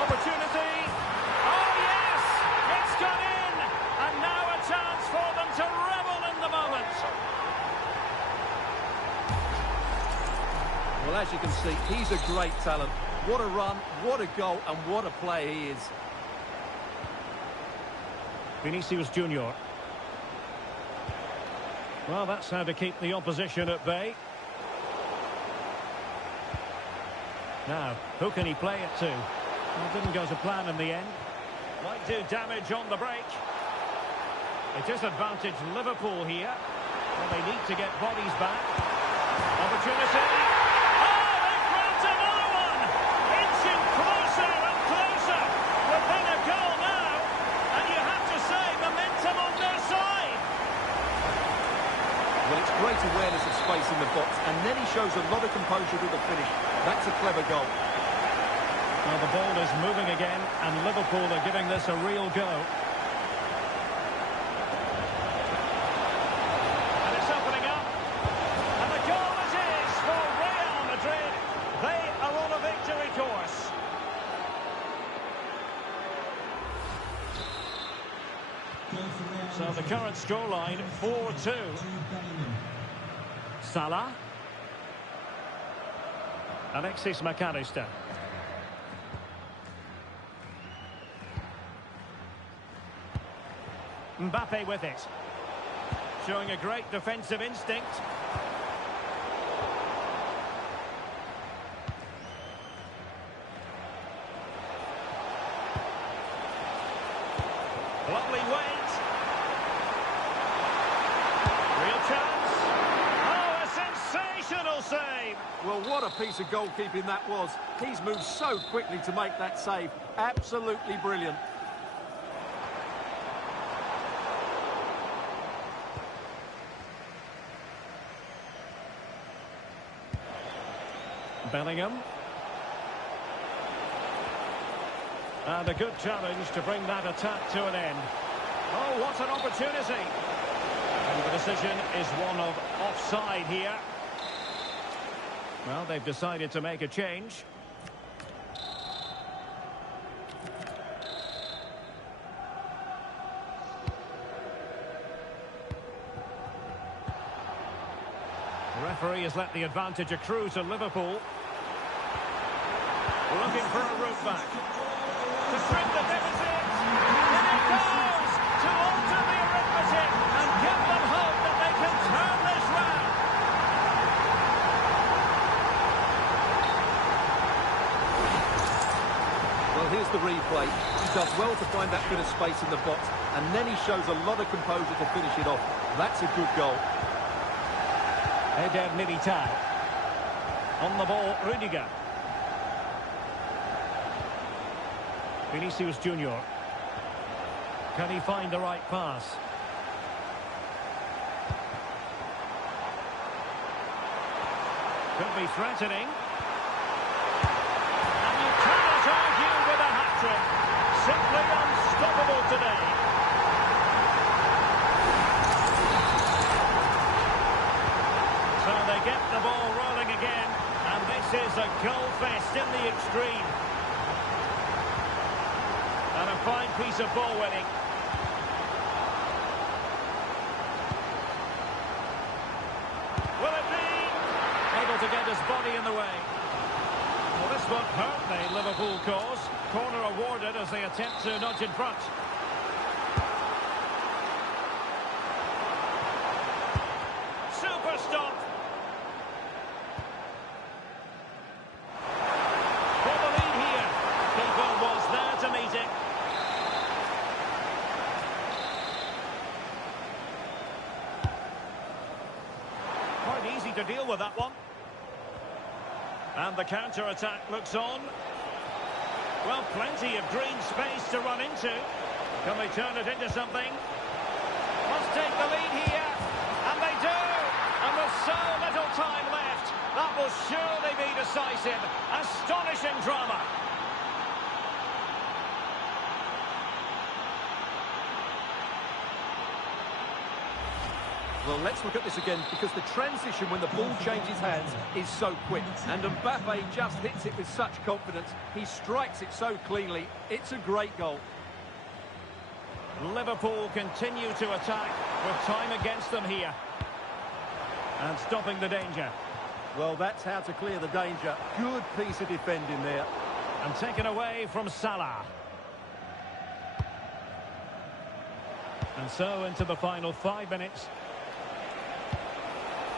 Opportunity. Oh, yes! It's gone in! And now a chance for them to revel in the moment. Well, as you can see, he's a great talent. What a run, what a goal, and what a player he is. Vinicius Junior. Well, that's how to keep the opposition at bay. Now, who can he play it to? Well, didn't go to plan in the end. Might do damage on the break. It is advantage Liverpool here. Well, they need to get bodies back. Opportunity. Oh, they've grabbed another one! Inching closer and closer. Within a goal now. And you have to say, momentum on their side. Well, it's great awareness of space in the box, and then he shows a lot of composure with the finish. That's a clever goal. Well, the ball is moving again, and Liverpool are giving this a real go. And it's opening up. And the goal it is for Real Madrid. They are on a victory course. So the current scoreline, 4-2. Salah. Alexis McAllister. Mbappe with it. Showing a great defensive instinct. Lovely weight. Real chance. Oh, a sensational save. Well, what a piece of goalkeeping that was. He's moved so quickly to make that save. Absolutely brilliant. Bellingham. And a good challenge to bring that attack to an end. Oh, what an opportunity. And the decision is one of offside here. Well, they've decided to make a change. The referee has let the advantage accrue to Liverpool. Looking for a route back. To trim the deficit. And it goes to alter the arithmetic and give them hope that they can turn this round. Well, here's the replay. He does well to find that bit of space in the box, and then he shows a lot of composure to finish it off. That's a good goal. Eder Militao. On the ball, Rudiger. Vinicius Junior. Can he find the right pass? Could be threatening. And you cannot argue with a hat-trick. Simply unstoppable today. So they get the ball rolling again. And this is a goal fest in the extreme. And a fine piece of ball winning. Will it be? Able to get his body in the way. Well, this won't hurt the Liverpool cause. Corner awarded as they attempt to nudge in front. Super stop. For the lead here. Keeper was there to meet it. Quite easy to deal with that one. And the counter-attack looks on. Well, plenty of green space to run into. Can they turn it into something? Must take the lead here. And they do. And with so little time left, that will surely be decisive. Astonishing drama. Well, let's look at this again, because the transition when the ball changes hands is so quick. And Mbappe just hits it with such confidence. He strikes it so cleanly. It's a great goal. Liverpool continue to attack with time against them here. And stopping the danger. Well, that's how to clear the danger. Good piece of defending there. And taken away from Salah. And so into the final 5 minutes.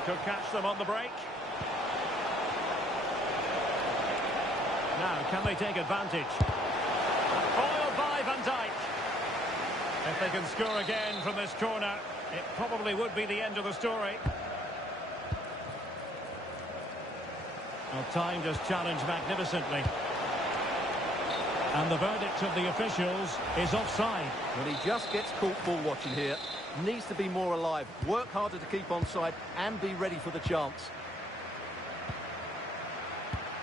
Could catch them on the break. Now, can they take advantage? Foiled by Van Dijk. If they can score again from this corner, it probably would be the end of the story. Well, time just challenged magnificently. And the verdict of the officials is offside. Well, he just gets caught ball watching here. Needs to be more alive, work harder to keep onside, and be ready for the chance.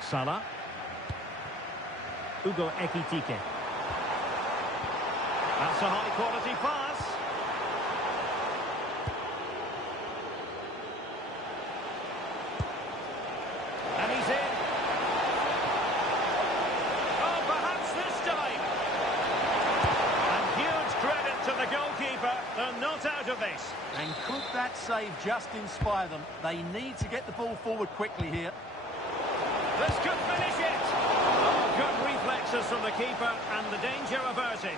Salah. Hugo Ekitike. That's a high-quality pass. And he's in. Oh, perhaps this time. And huge credit to the goalkeeper. They're not out of this. And could that save just inspire them? They need to get the ball forward quickly here. This could finish it. Oh, good reflexes from the keeper and the danger averted.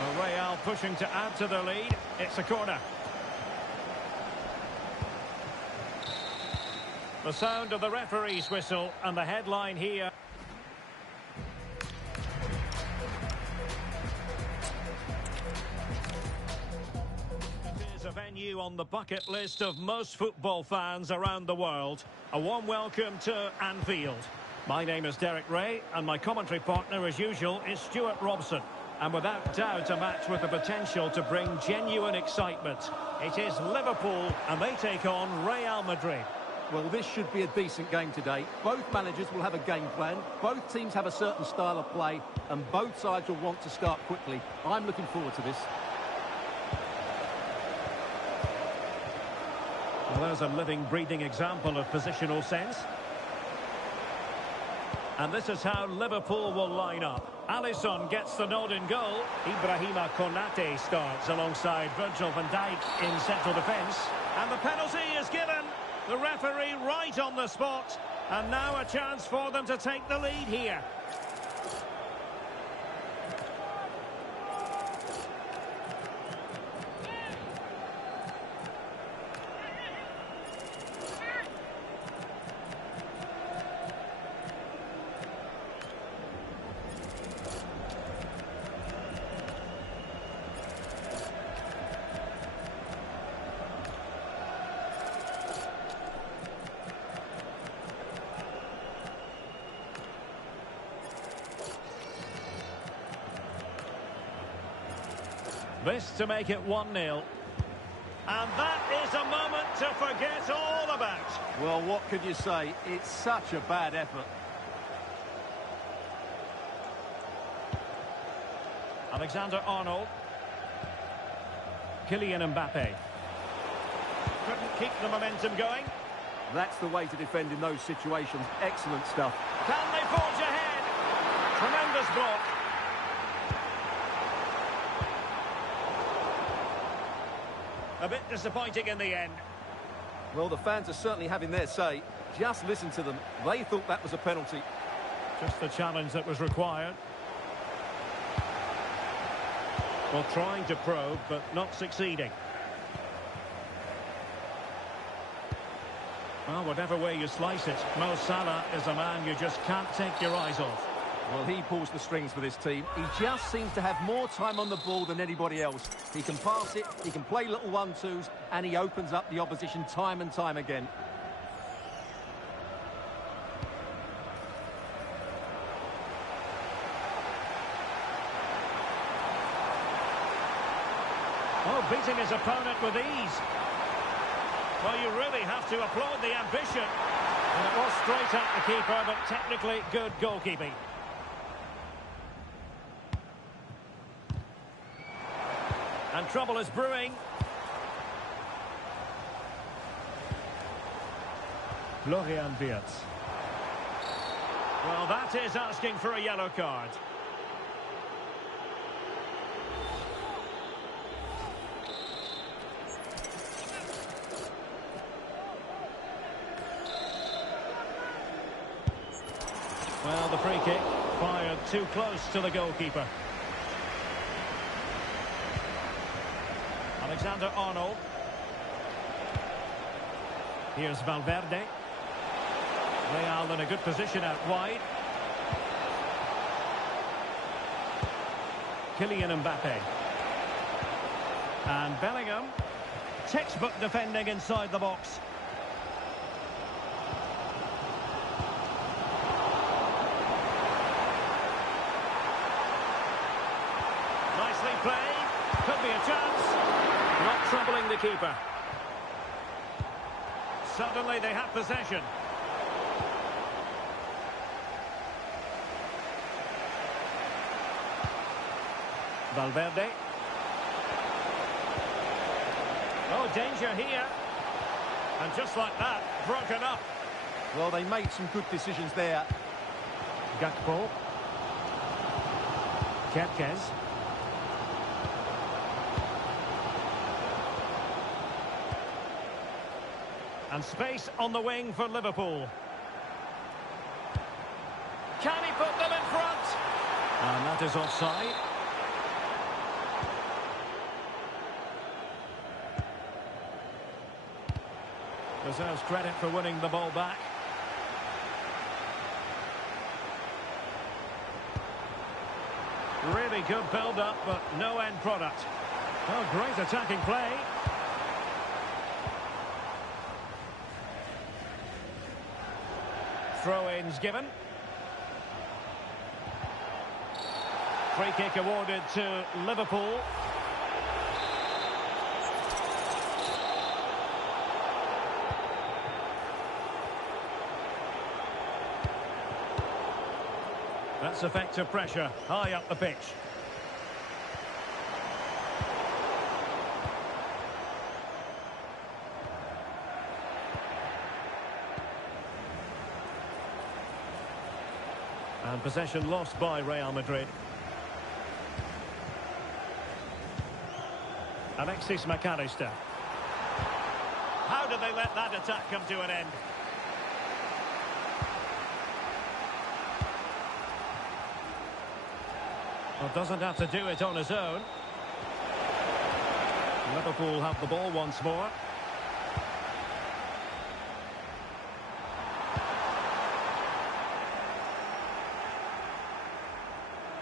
Well, Real pushing to add to the lead. It's a corner. The sound of the referee's whistle and the headline here. It is a venue on the bucket list of most football fans around the world. A warm welcome to Anfield. My name is Derek Ray, and my commentary partner, as usual, is Stuart Robson. And without doubt, a match with the potential to bring genuine excitement. It is Liverpool, and they take on Real Madrid. Well, this should be a decent game today. Both managers will have a game plan. Both teams have a certain style of play, and both sides will want to start quickly. I'm looking forward to this. Well, there's a living, breathing example of positional sense. And this is how Liverpool will line up. Alisson gets the nod in goal. Ibrahima Konate starts alongside Virgil van Dijk in central defence. And the penalty is given. The referee right on the spot. And now a chance for them to take the lead here. This to make it 1-0. And that is a moment to forget all about. Well, what could you say? It's such a bad effort. Alexander-Arnold. Kylian Mbappe. Couldn't keep the momentum going. That's the way to defend in those situations. Excellent stuff. Can they forge ahead? Tremendous block. A bit disappointing in the end. Well, the fans are certainly having their say. Just listen to them. They thought that was a penalty. Just the challenge that was required. Well, trying to probe, but not succeeding. Well, whatever way you slice it, Mo Salah is a man you just can't take your eyes off. Well, he pulls the strings for this team. He just seems to have more time on the ball than anybody else. He can pass it, he can play little 1-2s, and he opens up the opposition time and time again. Oh, beating his opponent with ease. Well, you really have to applaud the ambition. And it was straight at the keeper, but technically good goalkeeping. And trouble is brewing. Florian Wirtz. Well, that is asking for a yellow card. Well, the free kick fired too close to the goalkeeper. Alexander-Arnold. Here's Valverde. Real in a good position out wide. Kylian Mbappe. And Bellingham. Textbook defending inside the box. Nicely played. Could be a chance. Not troubling the keeper. Suddenly they have possession. Valverde. Oh, danger here. And just like that, broken up. Well, they made some good decisions there. Gakpo. Kerkez. And space on the wing for Liverpool. Can he put them in front? And that is offside. Deserves credit for winning the ball back. Really good build-up, but no end product. Oh, great attacking play. Throw-ins given. Free kick awarded to Liverpool. That's effective pressure high up the pitch. And possession lost by Real Madrid. Alexis McAllister. How did they let that attack come to an end? Well, doesn't have to do it on his own. Liverpool have the ball once more.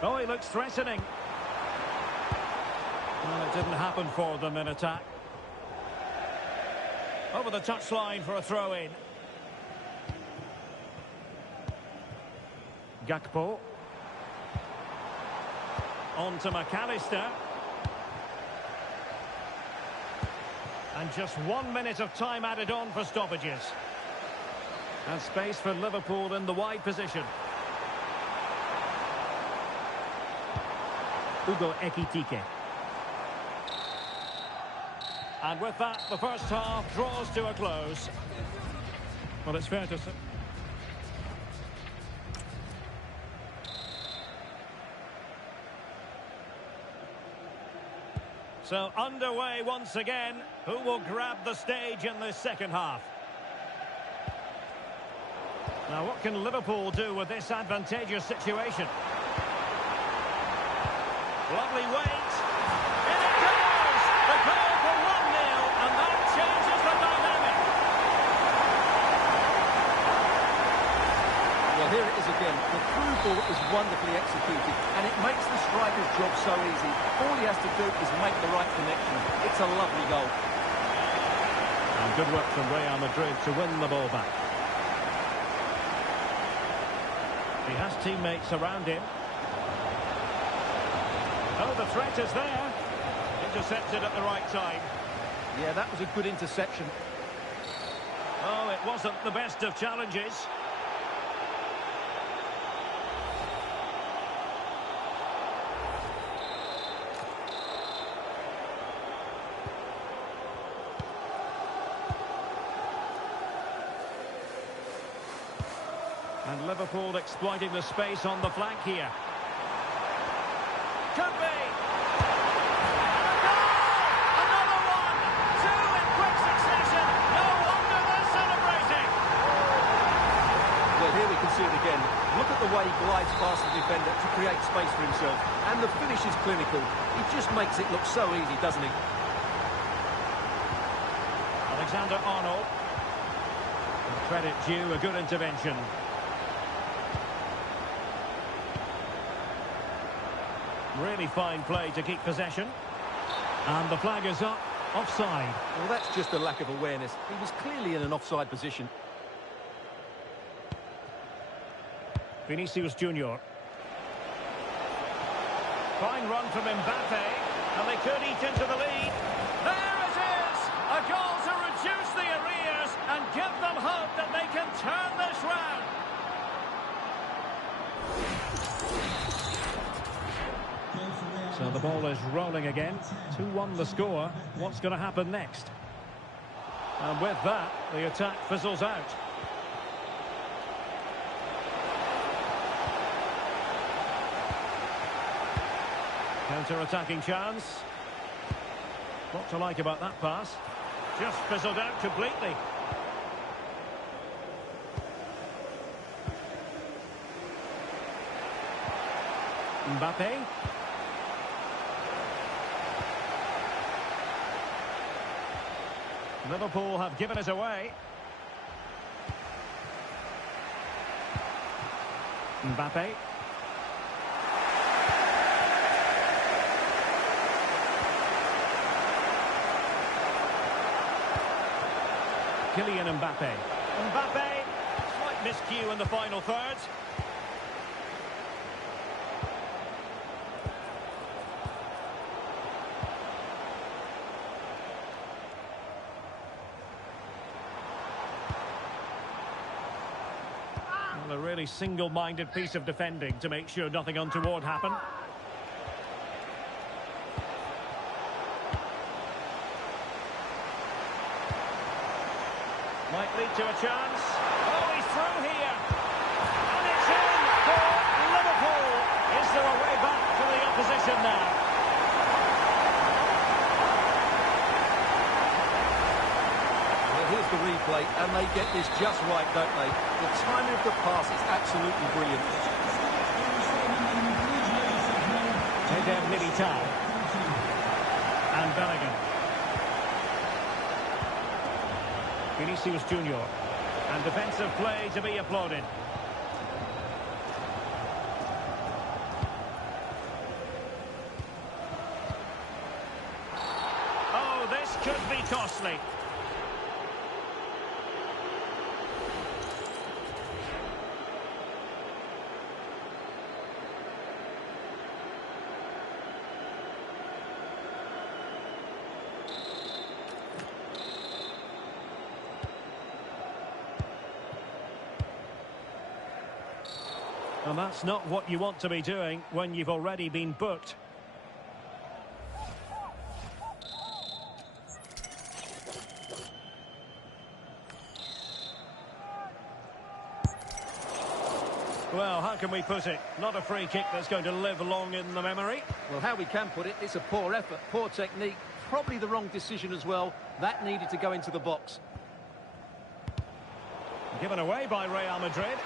Oh, he looks threatening. Well, it didn't happen for them in attack. Over the touchline for a throw-in. Gakpo. On to McAllister. And just 1 minute of time added on for stoppages. And space for Liverpool in the wide position. Hugo Ekitike. And with that, the first half draws to a close. Well, it's fair to say. So underway once again. Who will grab the stage in this second half? Now, what can Liverpool do with this advantageous situation? Lovely weight. In it goes! The goal for 1-0, and that changes the dynamic. Well, here it is again. The through ball is wonderfully executed, and it makes the striker's job so easy. All he has to do is make the right connection. It's a lovely goal. And good work from Real Madrid to win the ball back. He has teammates around him. Oh, the threat is there. Intercepted at the right time. Yeah, that was a good interception. Oh, it wasn't the best of challenges. And Liverpool exploiting the space on the flank here. Could be. And a goal! Another one! Two in quick succession. No wonder they're celebrating. Well, here we can see it again. Look at the way he glides past the defender to create space for himself. And the finish is clinical. He just makes it look so easy, doesn't he? Alexander-Arnold. Credit due, a good intervention. Really fine play to keep possession. And the flag is up. Offside. Well, that's just a lack of awareness. He was clearly in an offside position. Vinicius Junior. Fine run from Mbappe. And they could eat into the lead. There it is! A goal to reduce the arrears and give them hope that they can turn this round. So the ball is rolling again. 2-1 the score. What's going to happen next? And with that, the attack fizzles out. Counter-attacking chance. What to like about that pass? Just fizzled out completely. Mbappe. Liverpool have given it away. Mbappe. Kylian Mbappe. Mbappe. Slight miscue in the final third. Well, a really single-minded piece of defending to make sure nothing untoward happened. Might lead to a chance. Oh, he's through here. And it's in for So a way back for the opposition now. Well, here's the replay, and they get this just right, don't they? The timing of the pass is absolutely brilliant. Eder Militao. And Bellingham. Vinicius Junior. And defensive play to be applauded. Oh, this could be costly. And that's not what you want to be doing when you've already been booked. Well, how can we put it? Not a free kick that's going to live long in the memory. Well, how we can put it, it's a poor effort, poor technique, probably the wrong decision as well. That needed to go into the box. Given away by Real Madrid.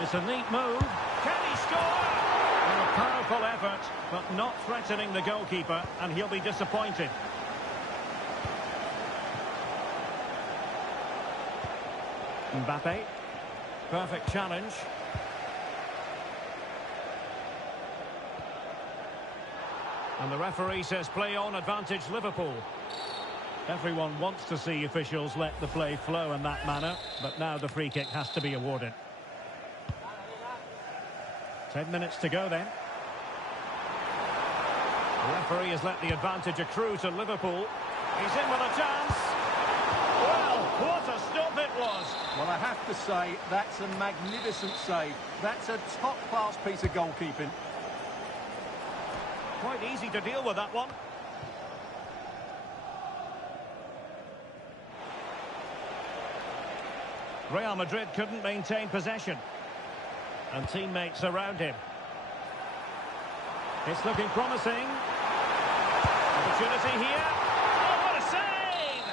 It's a neat move. Can he score? And a powerful effort, but not threatening the goalkeeper, and he'll be disappointed. Mbappe. Perfect challenge. And the referee says play on, advantage Liverpool. Everyone wants to see officials let the play flow in that manner, but now the free kick has to be awarded. 10 minutes to go then. The referee has let the advantage accrue to Liverpool. He's in with a chance. Well, what a stop it was. Well, I have to say, that's a magnificent save. That's a top-class piece of goalkeeping. Quite easy to deal with that one. Real Madrid couldn't maintain possession. And teammates around him. It's looking promising. Opportunity here. Oh, what a save!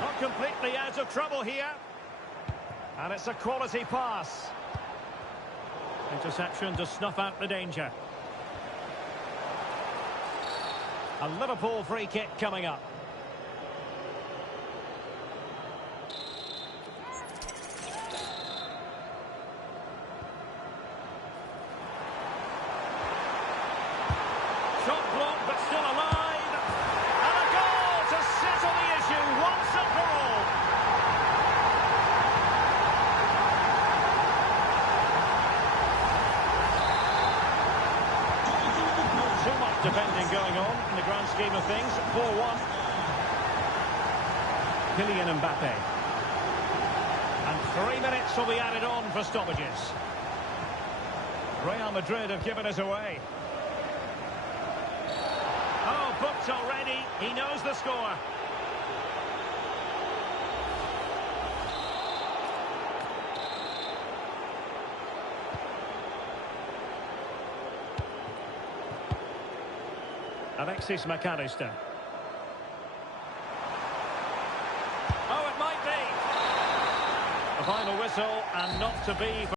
Not completely out of trouble here. And it's a quality pass. Interception to snuff out the danger. A Liverpool free kick coming up. Shot blocked, but still alive. And a goal to settle the issue once and for all. Not too much defending going on in the grand scheme of things. 4-1. Kylian Mbappe. And 3 minutes will be added on for stoppages. Real Madrid have given us away. Oh, booked already. He knows the score. Alexis McAllister. Oh, it might be. The final whistle, and not to be for